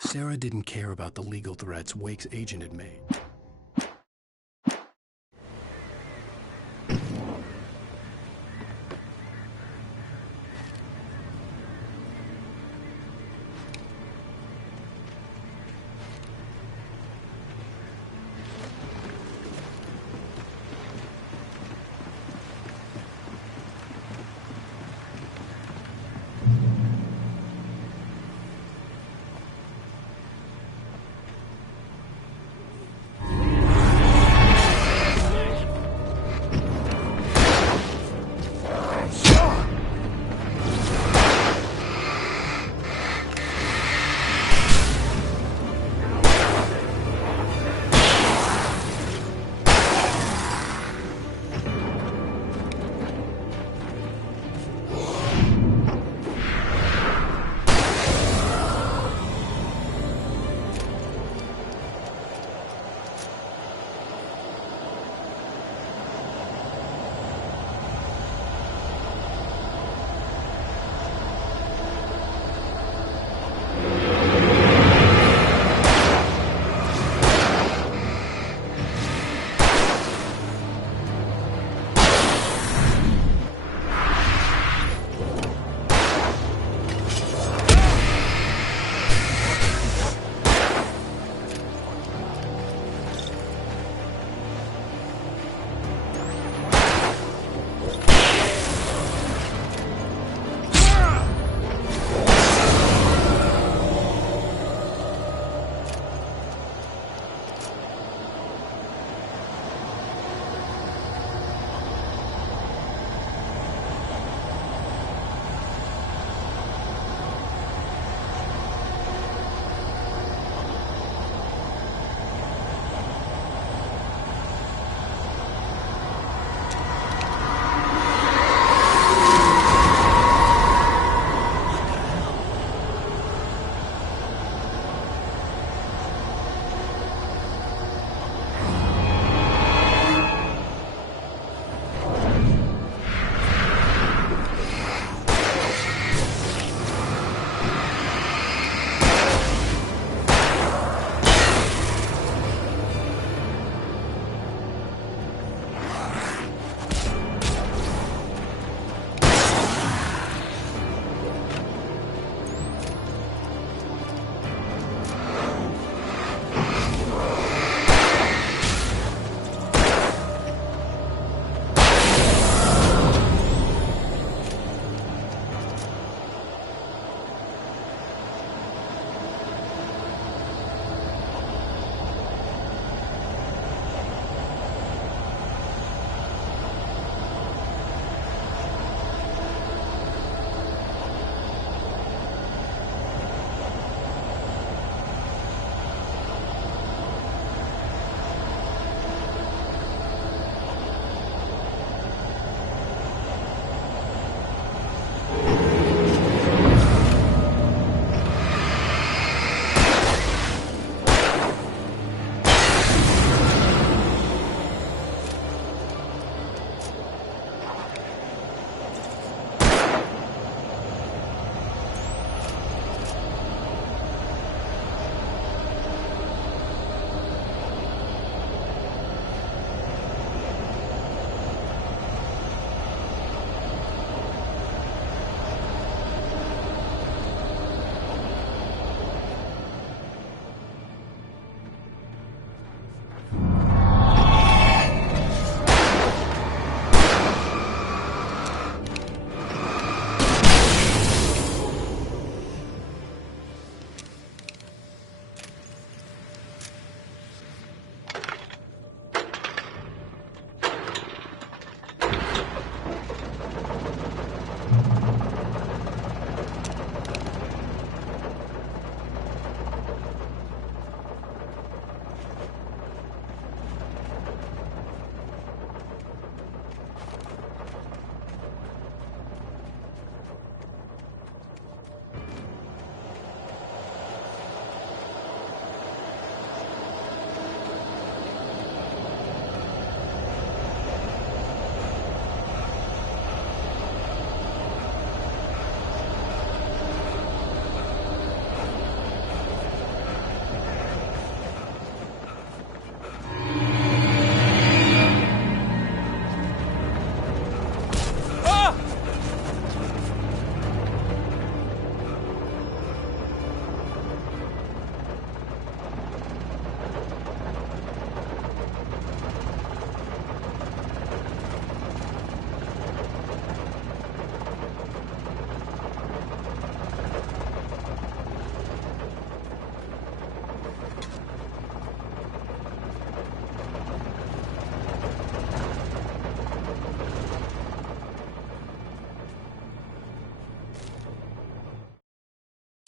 Sarah didn't care about the legal threats Wake's agent had made.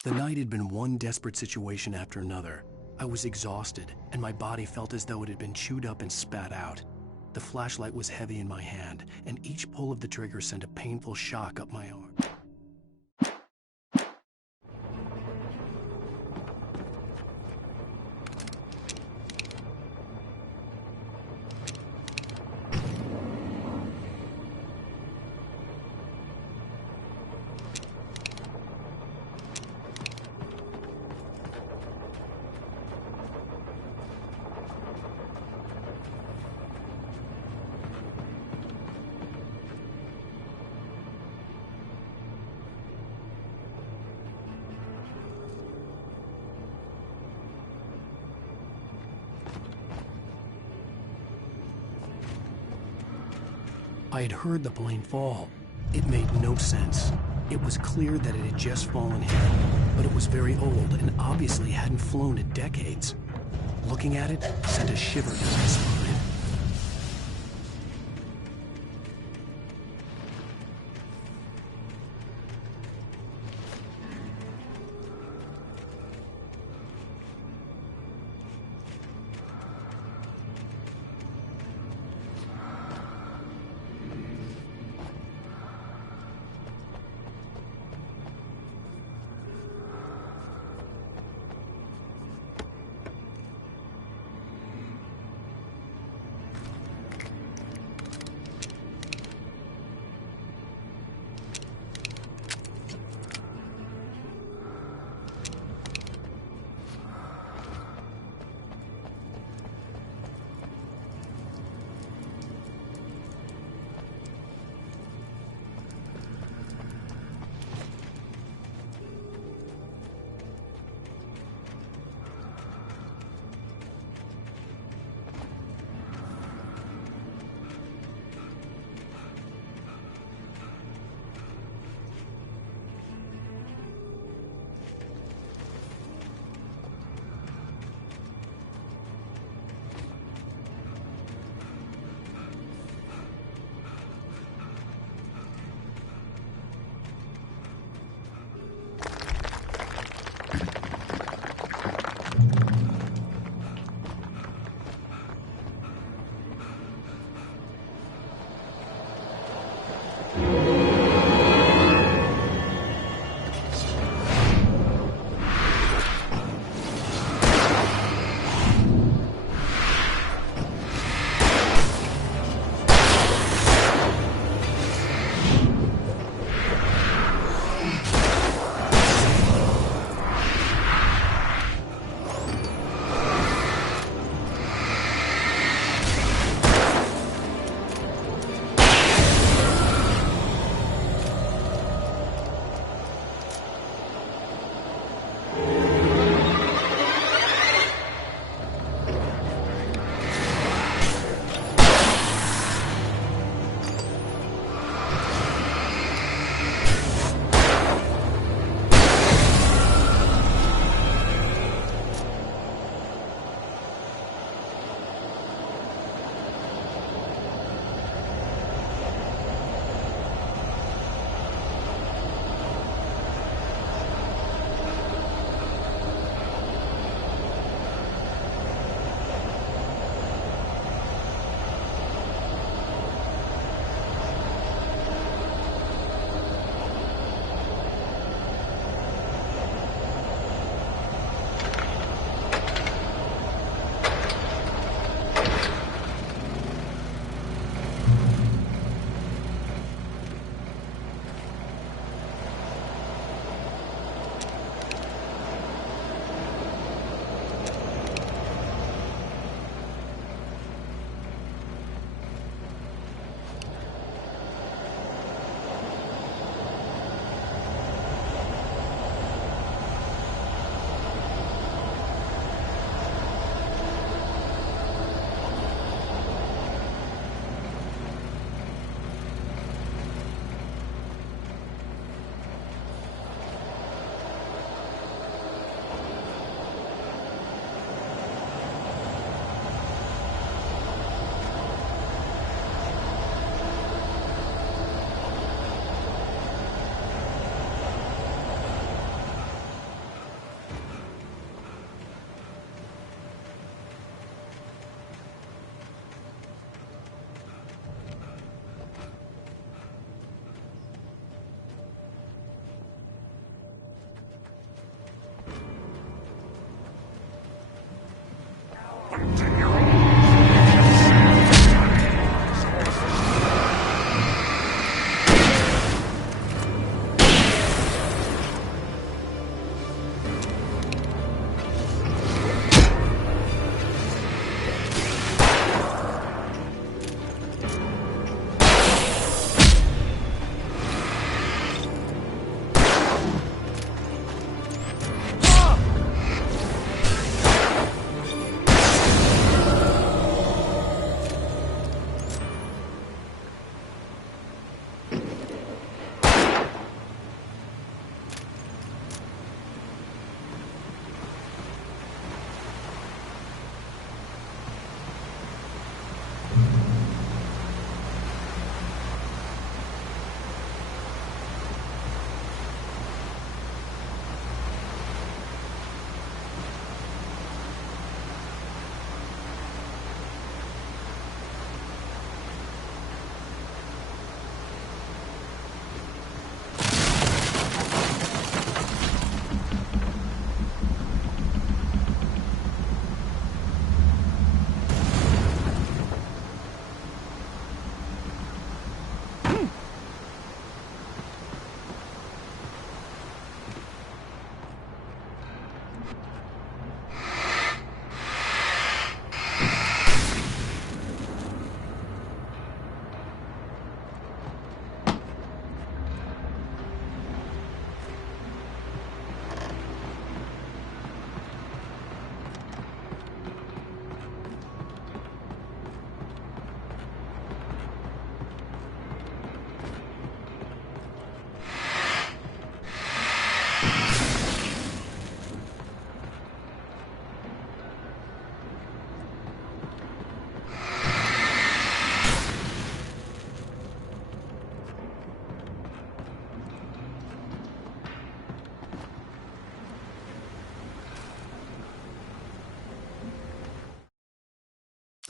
The night had been one desperate situation after another. I was exhausted, and my body felt as though it had been chewed up and spat out. The flashlight was heavy in my hand, and each pull of the trigger sent a painful shock up my arm. I had heard the plane fall. It made no sense. It was clear that it had just fallen here, but it was very old and obviously hadn't flown in decades. Looking at it sent a shiver down my spine.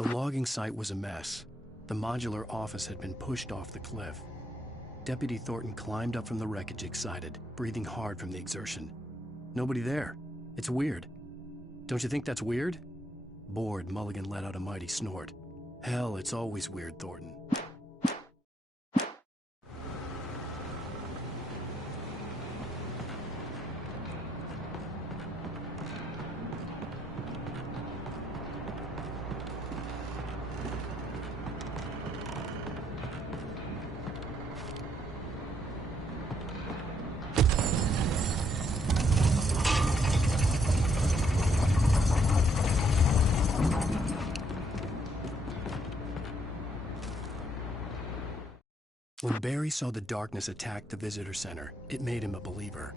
The logging site was a mess. The modular office had been pushed off the cliff. Deputy Thornton climbed up from the wreckage excited, breathing hard from the exertion. Nobody there. It's weird. Don't you think that's weird? Bored, Mulligan let out a mighty snort. Hell, it's always weird, Thornton. When Barry saw the darkness attack the visitor center, it made him a believer.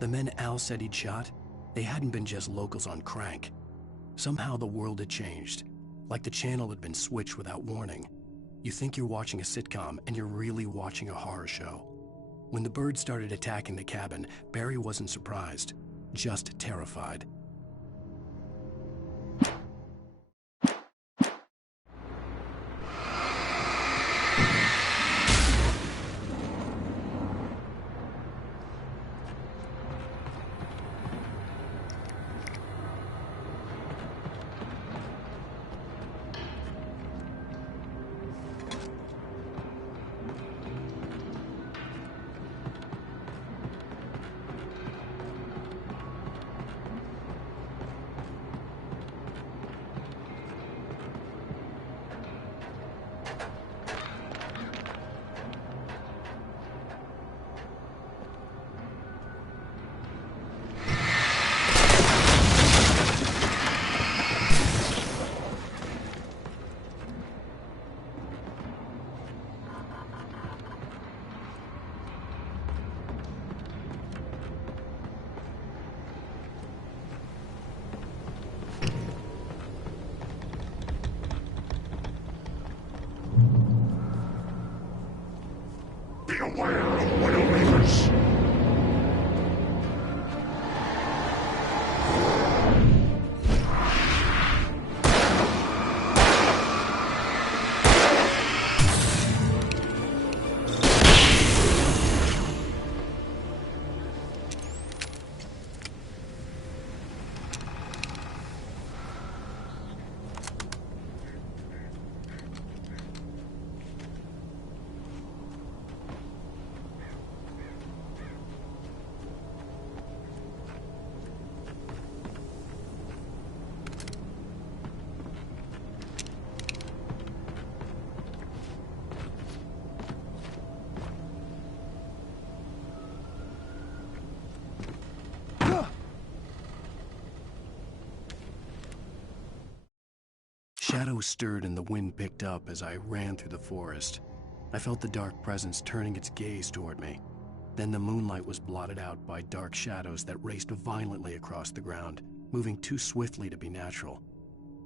The men Al said he'd shot, they hadn't been just locals on crank. Somehow the world had changed, like the channel had been switched without warning. You think you're watching a sitcom, and you're really watching a horror show. When the birds started attacking the cabin, Barry wasn't surprised, just terrified. Beware of Widowmakers! Shadows stirred and the wind picked up as I ran through the forest. I felt the dark presence turning its gaze toward me. Then the moonlight was blotted out by dark shadows that raced violently across the ground, moving too swiftly to be natural.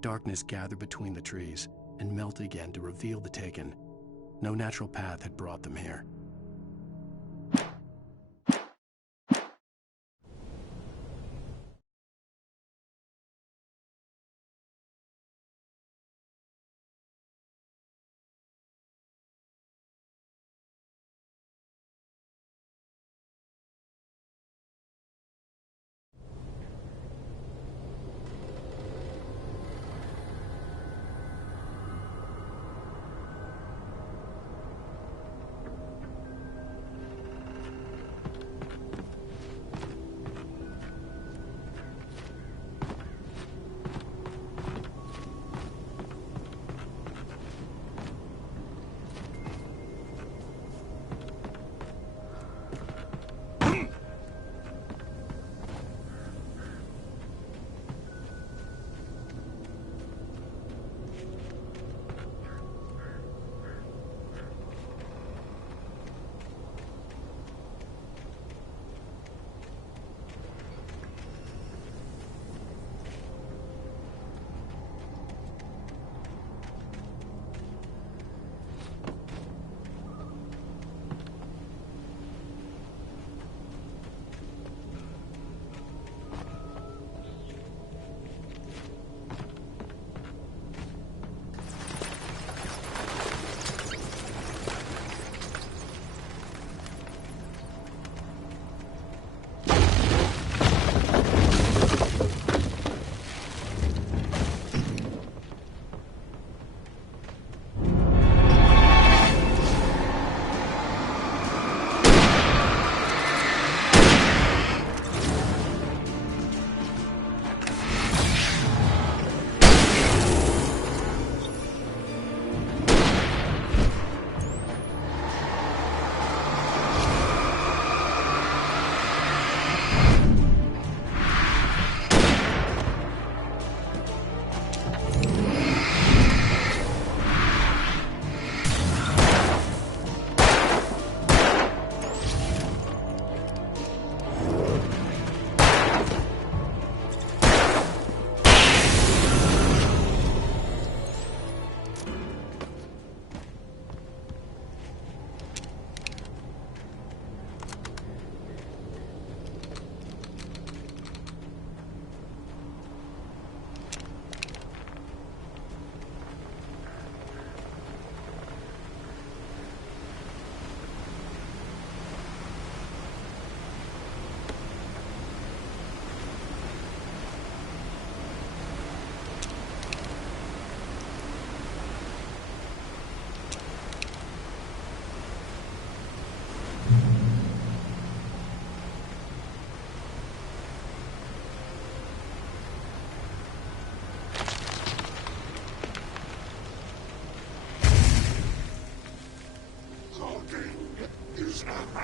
Darkness gathered between the trees and melted again to reveal the Taken. No natural path had brought them here.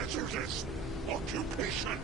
answers its occupation.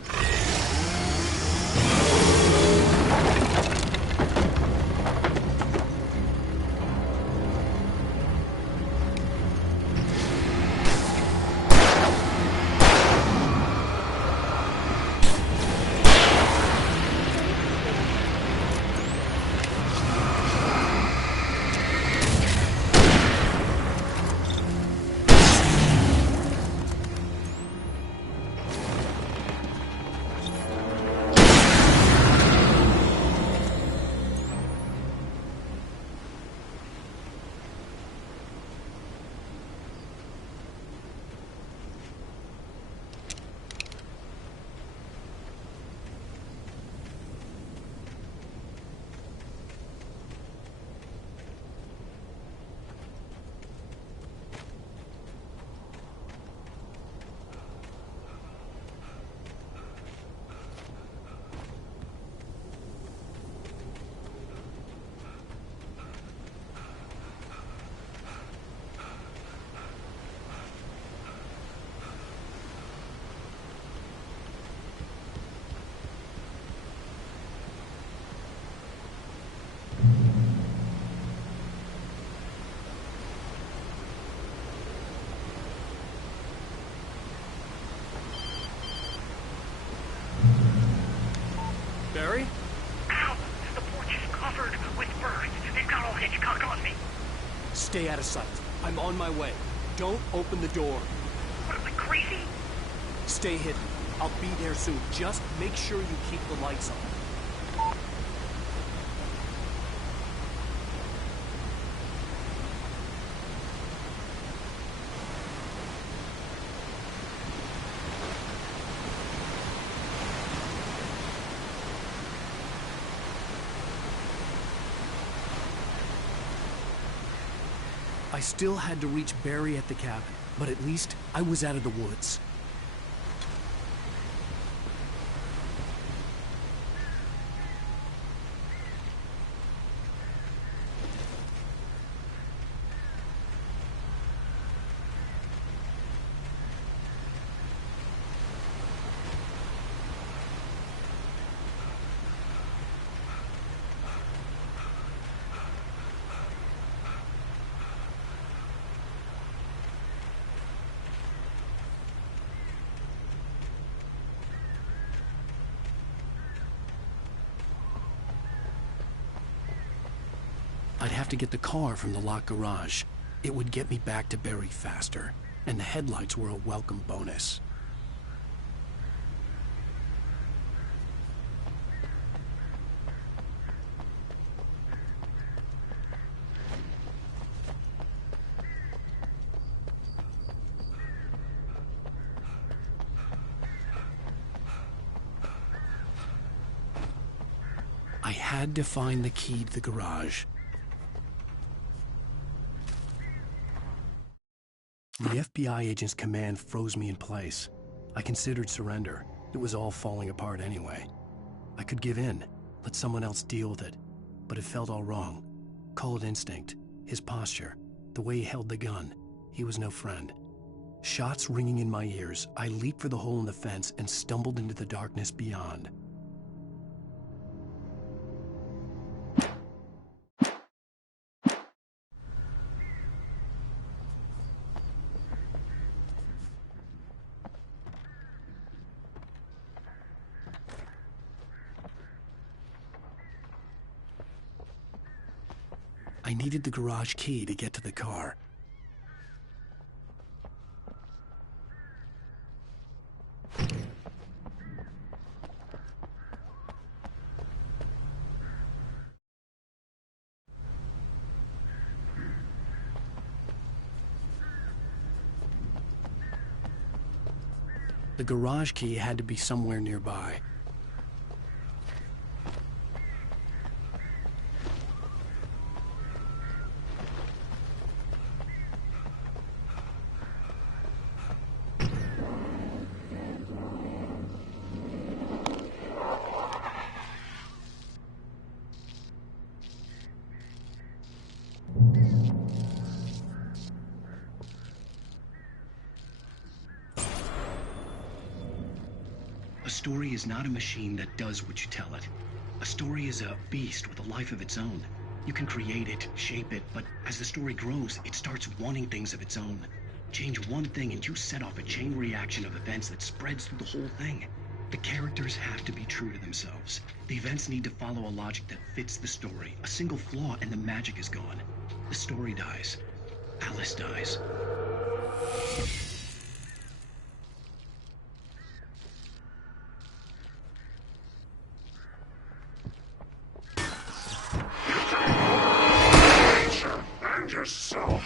Barry? Ow! The porch is covered with birds. They've got all Hitchcock on me. Stay out of sight. I'm on my way. Don't open the door. What, am I crazy? Stay hidden. I'll be there soon. Just make sure you keep the lights on. I still had to reach Barry at the cabin, but at least I was out of the woods. I'd have to get the car from the locked garage. It would get me back to Barry faster, and the headlights were a welcome bonus. I had to find the key to the garage. The FBI agent's command froze me in place. I considered surrender. It was all falling apart anyway. I could give in, let someone else deal with it. But it felt all wrong. Call it instinct, his posture, the way he held the gun. He was no friend. Shots ringing in my ears, I leaped for the hole in the fence and stumbled into the darkness beyond. I needed the garage key to get to the car. The garage key had to be somewhere nearby. A story is not a machine that does what you tell it. A story is a beast with a life of its own. You can create it, shape it, but as the story grows, it starts wanting things of its own. Change one thing and you set off a chain reaction of events that spreads through the whole thing. The characters have to be true to themselves. The events need to follow a logic that fits the story. A single flaw and the magic is gone. The story dies. Alice dies. And yourself.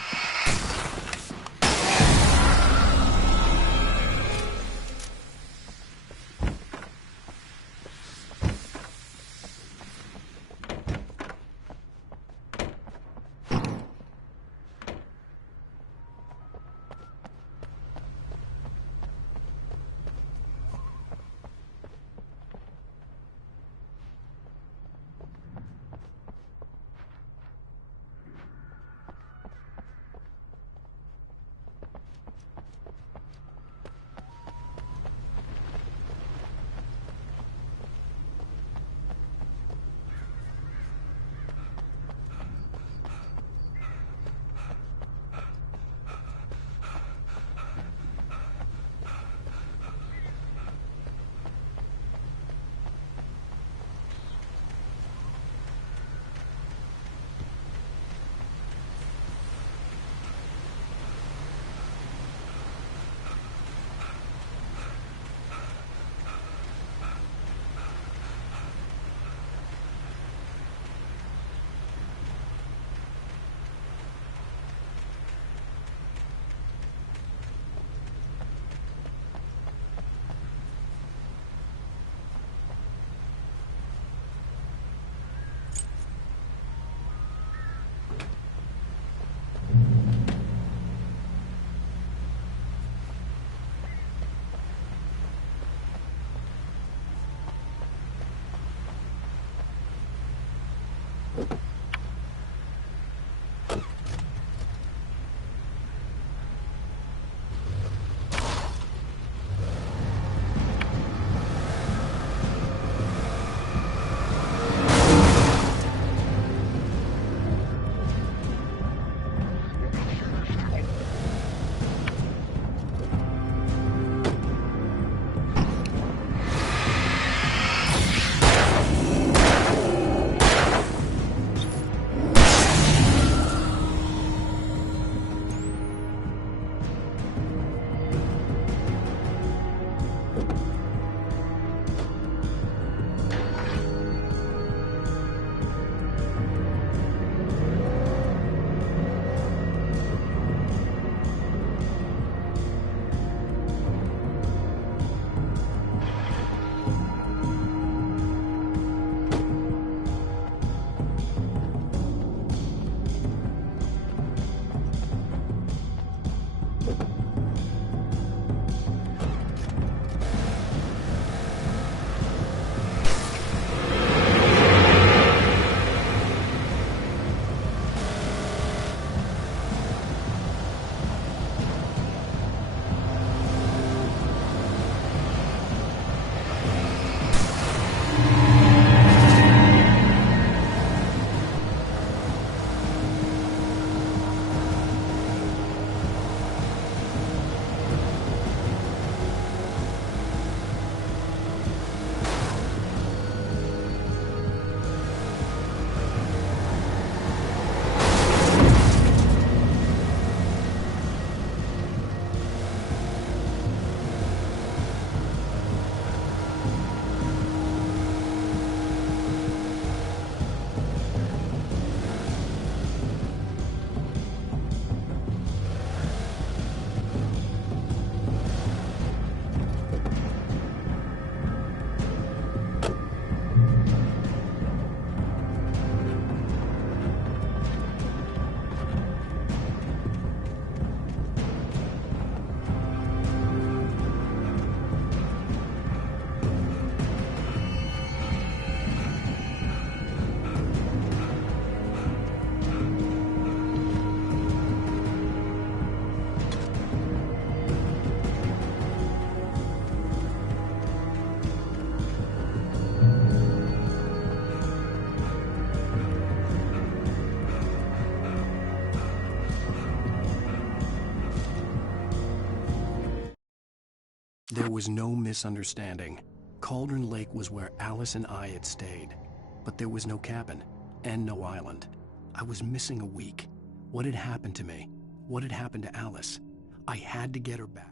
There was no misunderstanding. Cauldron Lake was where Alice and I had stayed. But there was no cabin, and no island. I was missing a week. What had happened to me? What had happened to Alice? I had to get her back.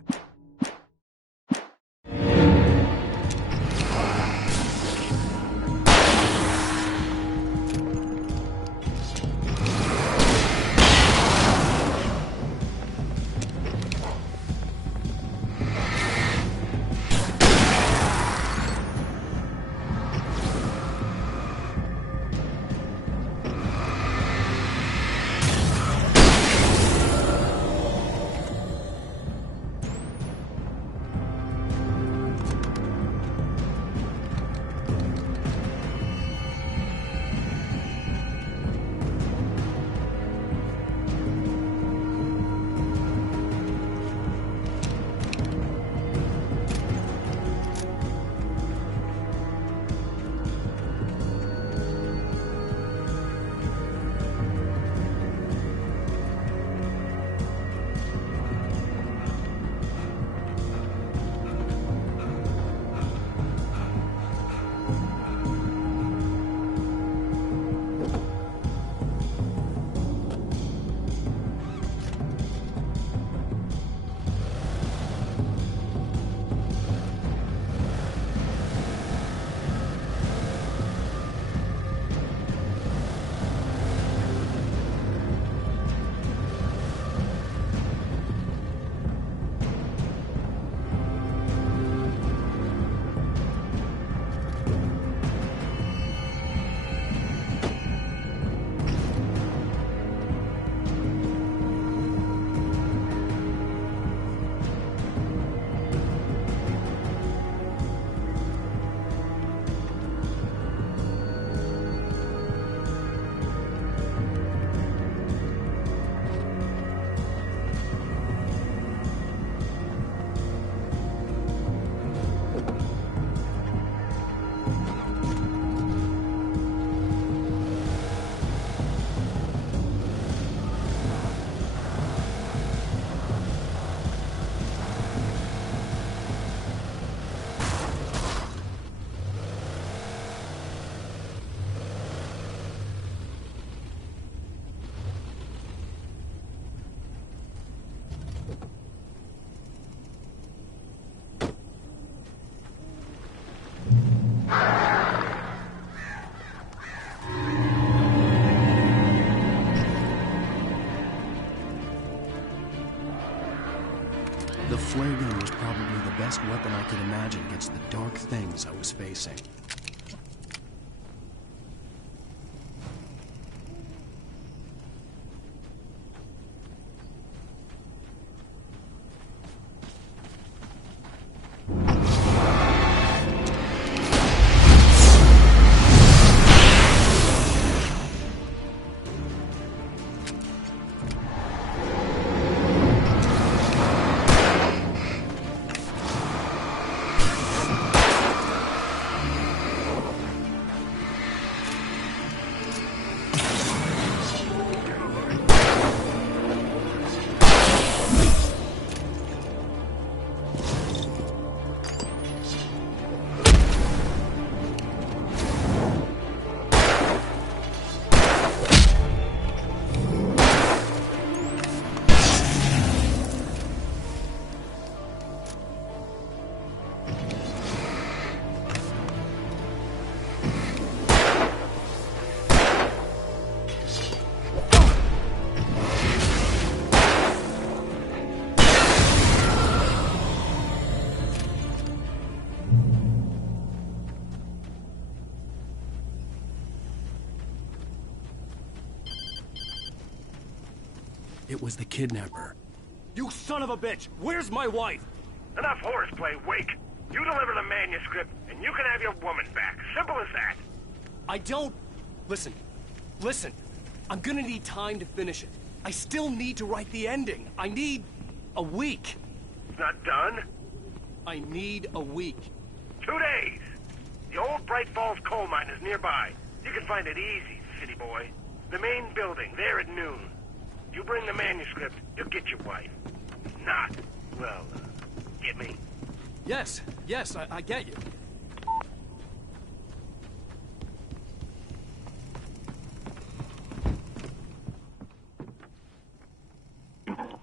The flare gun was probably the best weapon I could imagine against the dark things I was facing. It was the kidnapper. You son of a bitch! Where's my wife? Enough horseplay, Wake. You deliver the manuscript, and you can have your woman back. Simple as that. I don't... Listen. I'm gonna need time to finish it. I still need to write the ending. I need a week. It's not done? I need a week. 2 days. The old Bright Falls coal mine is nearby. You can find it easy, city boy. The main building, there at noon. You bring the manuscript, you'll get your wife. Not, well, get me? Yes, I get you.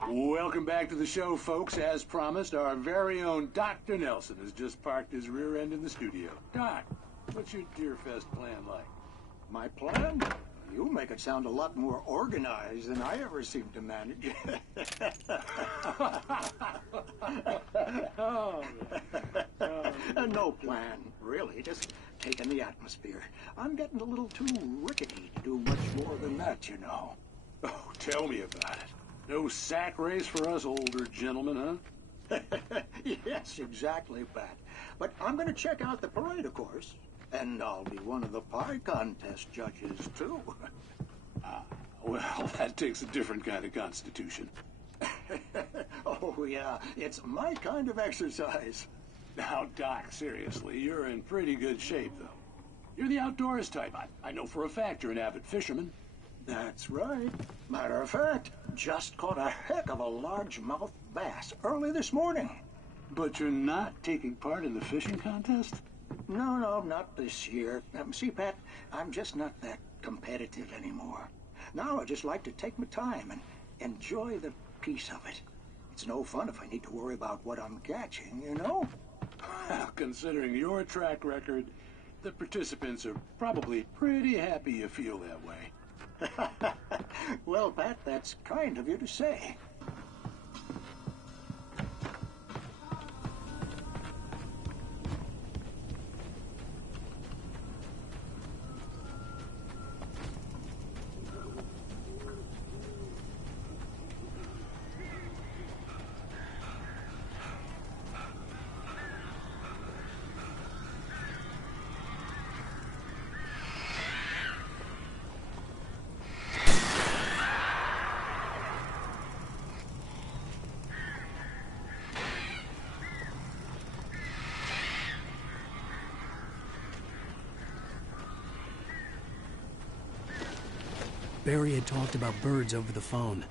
Welcome back to the show, folks. As promised, our very own Dr. Nelson has just parked his rear end in the studio. Doc, what's your Deerfest plan like? My plan? You make it sound a lot more organized than I ever seem to manage. No plan, really. Just taking the atmosphere. I'm getting a little too rickety to do much more than that, you know. Oh, tell me about it. No sack race for us older gentlemen, huh? Yes, exactly, Pat. But I'm going to check out the parade, of course. And I'll be one of the pie contest judges, too. Well, that takes a different kind of constitution. Oh, yeah. It's my kind of exercise. Now, Doc, seriously, you're in pretty good shape, though. You're the outdoors type. I know for a fact you're an avid fisherman. That's right. Matter of fact, just caught a heck of a largemouth bass early this morning. But you're not taking part in the fishing contest? No, not this year. See, Pat, I'm just not that competitive anymore. Now I just like to take my time and enjoy the peace of it. It's no fun if I need to worry about what I'm catching, you know? Well, considering your track record, the participants are probably pretty happy you feel that way. Well, Pat, that's kind of you to say. Barry had talked about birds over the phone.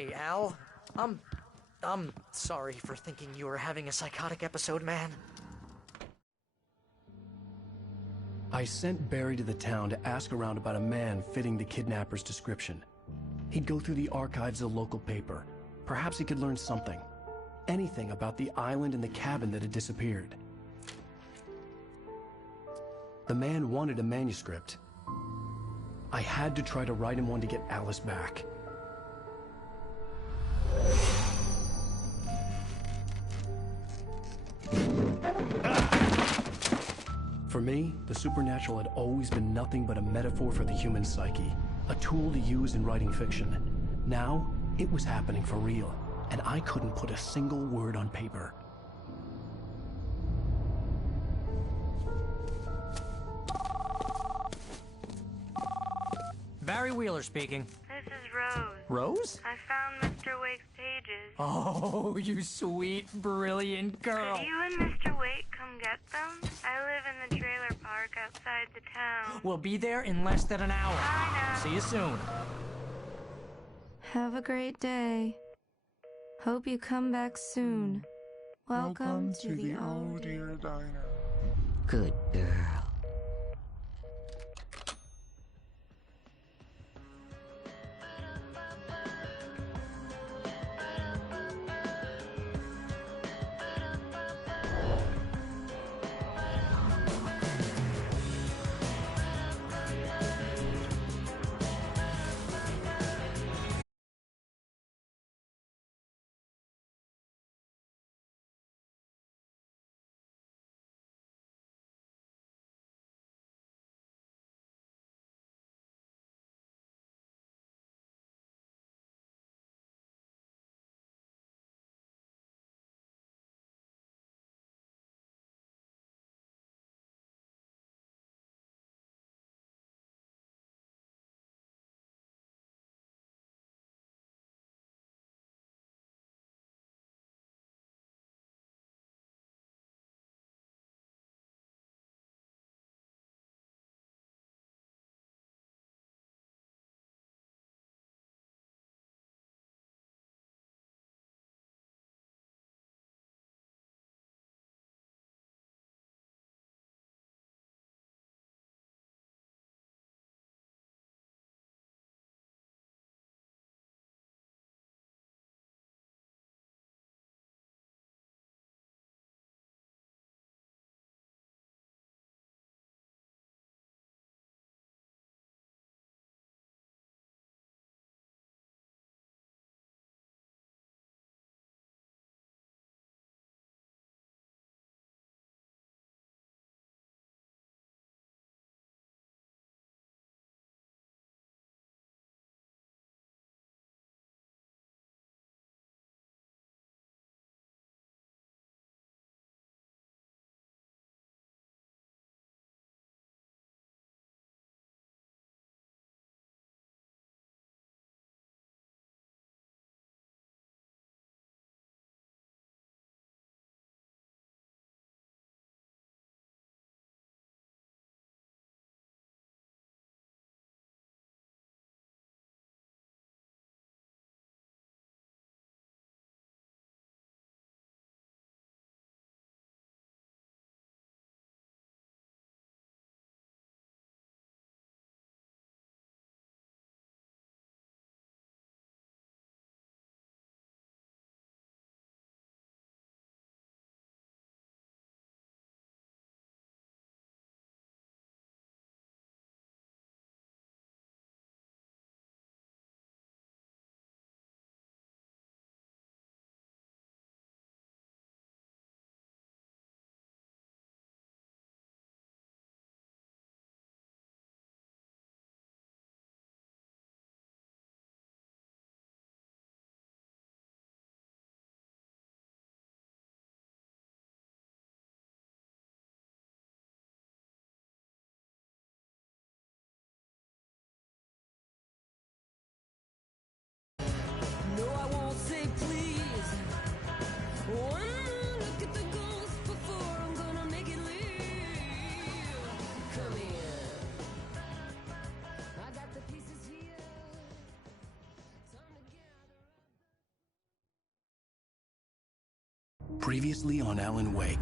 Hey, Al. I'm sorry for thinking you were having a psychotic episode, man. I sent Barry to the town to ask around about a man fitting the kidnapper's description. He'd go through the archives of the local paper. Perhaps he could learn something. Anything about the island and the cabin that had disappeared. The man wanted a manuscript. I had to try to write him one to get Alice back. For me, the supernatural had always been nothing but a metaphor for the human psyche, a tool to use in writing fiction. Now, it was happening for real, and I couldn't put a single word on paper. Barry Wheeler speaking. This is Rose. Rose? I found Mr. Wake's pages. Oh, you sweet, brilliant girl. Could you and Mr. Wake come get them? I live in the trailer park outside the town. We'll be there in less than an hour. Bye now. See you soon. Have a great day. Hope you come back soon. Welcome to the Oh Dear Diner. Good girl. Previously on Alan Wake,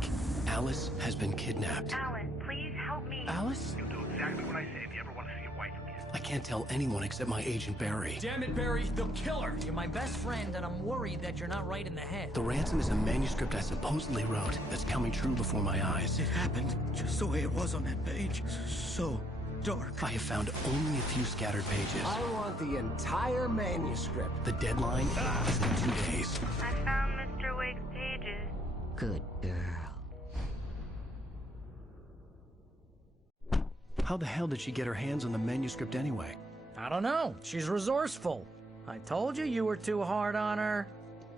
Alice has been kidnapped. Alan, please help me. Alice? You'll do exactly what I say if you ever want to see your wife again. I can't tell anyone except my agent Barry. Damn it, Barry, they'll kill her. You're my best friend, and I'm worried that you're not right in the head. The ransom is a manuscript I supposedly wrote that's coming true before my eyes. It happened just the way it was on that page. So dark. I have found only a few scattered pages. I want the entire manuscript. The deadline is in 2 days. I found Mr. Wake's pages. Good girl. How the hell did she get her hands on the manuscript anyway? I don't know. She's resourceful. I told you were too hard on her.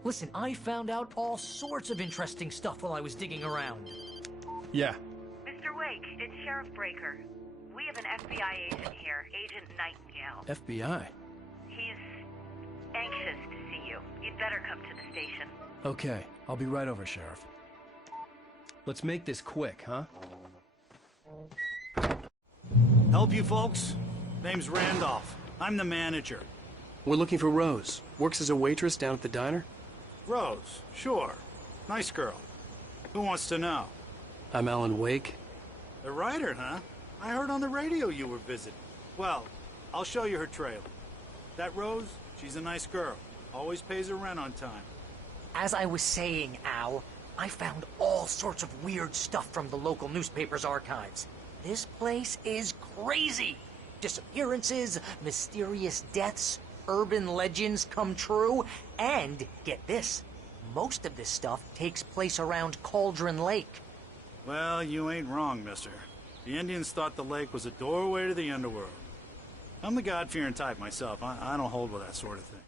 Listen, I found out all sorts of interesting stuff while I was digging around. Yeah. Mr. Wake, it's Sheriff Breaker. We have an FBI agent here, Agent Nightingale. FBI? He's anxious to see you. You'd better come to the station. Okay, I'll be right over, Sheriff. Let's make this quick, huh? Help you folks? Name's Randolph. I'm the manager. We're looking for Rose. Works as a waitress down at the diner. Rose, sure. Nice girl. Who wants to know? I'm Alan Wake. The writer, huh? I heard on the radio you were visiting. Well, I'll show you her trailer. That Rose, she's a nice girl. Always pays her rent on time. As I was saying, Al, I found all sorts of weird stuff from the local newspaper's archives. This place is crazy. Disappearances, mysterious deaths, urban legends come true, and, get this, most of this stuff takes place around Cauldron Lake. Well, you ain't wrong, mister. The Indians thought the lake was a doorway to the underworld. I'm the God-fearing type myself. I don't hold with that sort of thing.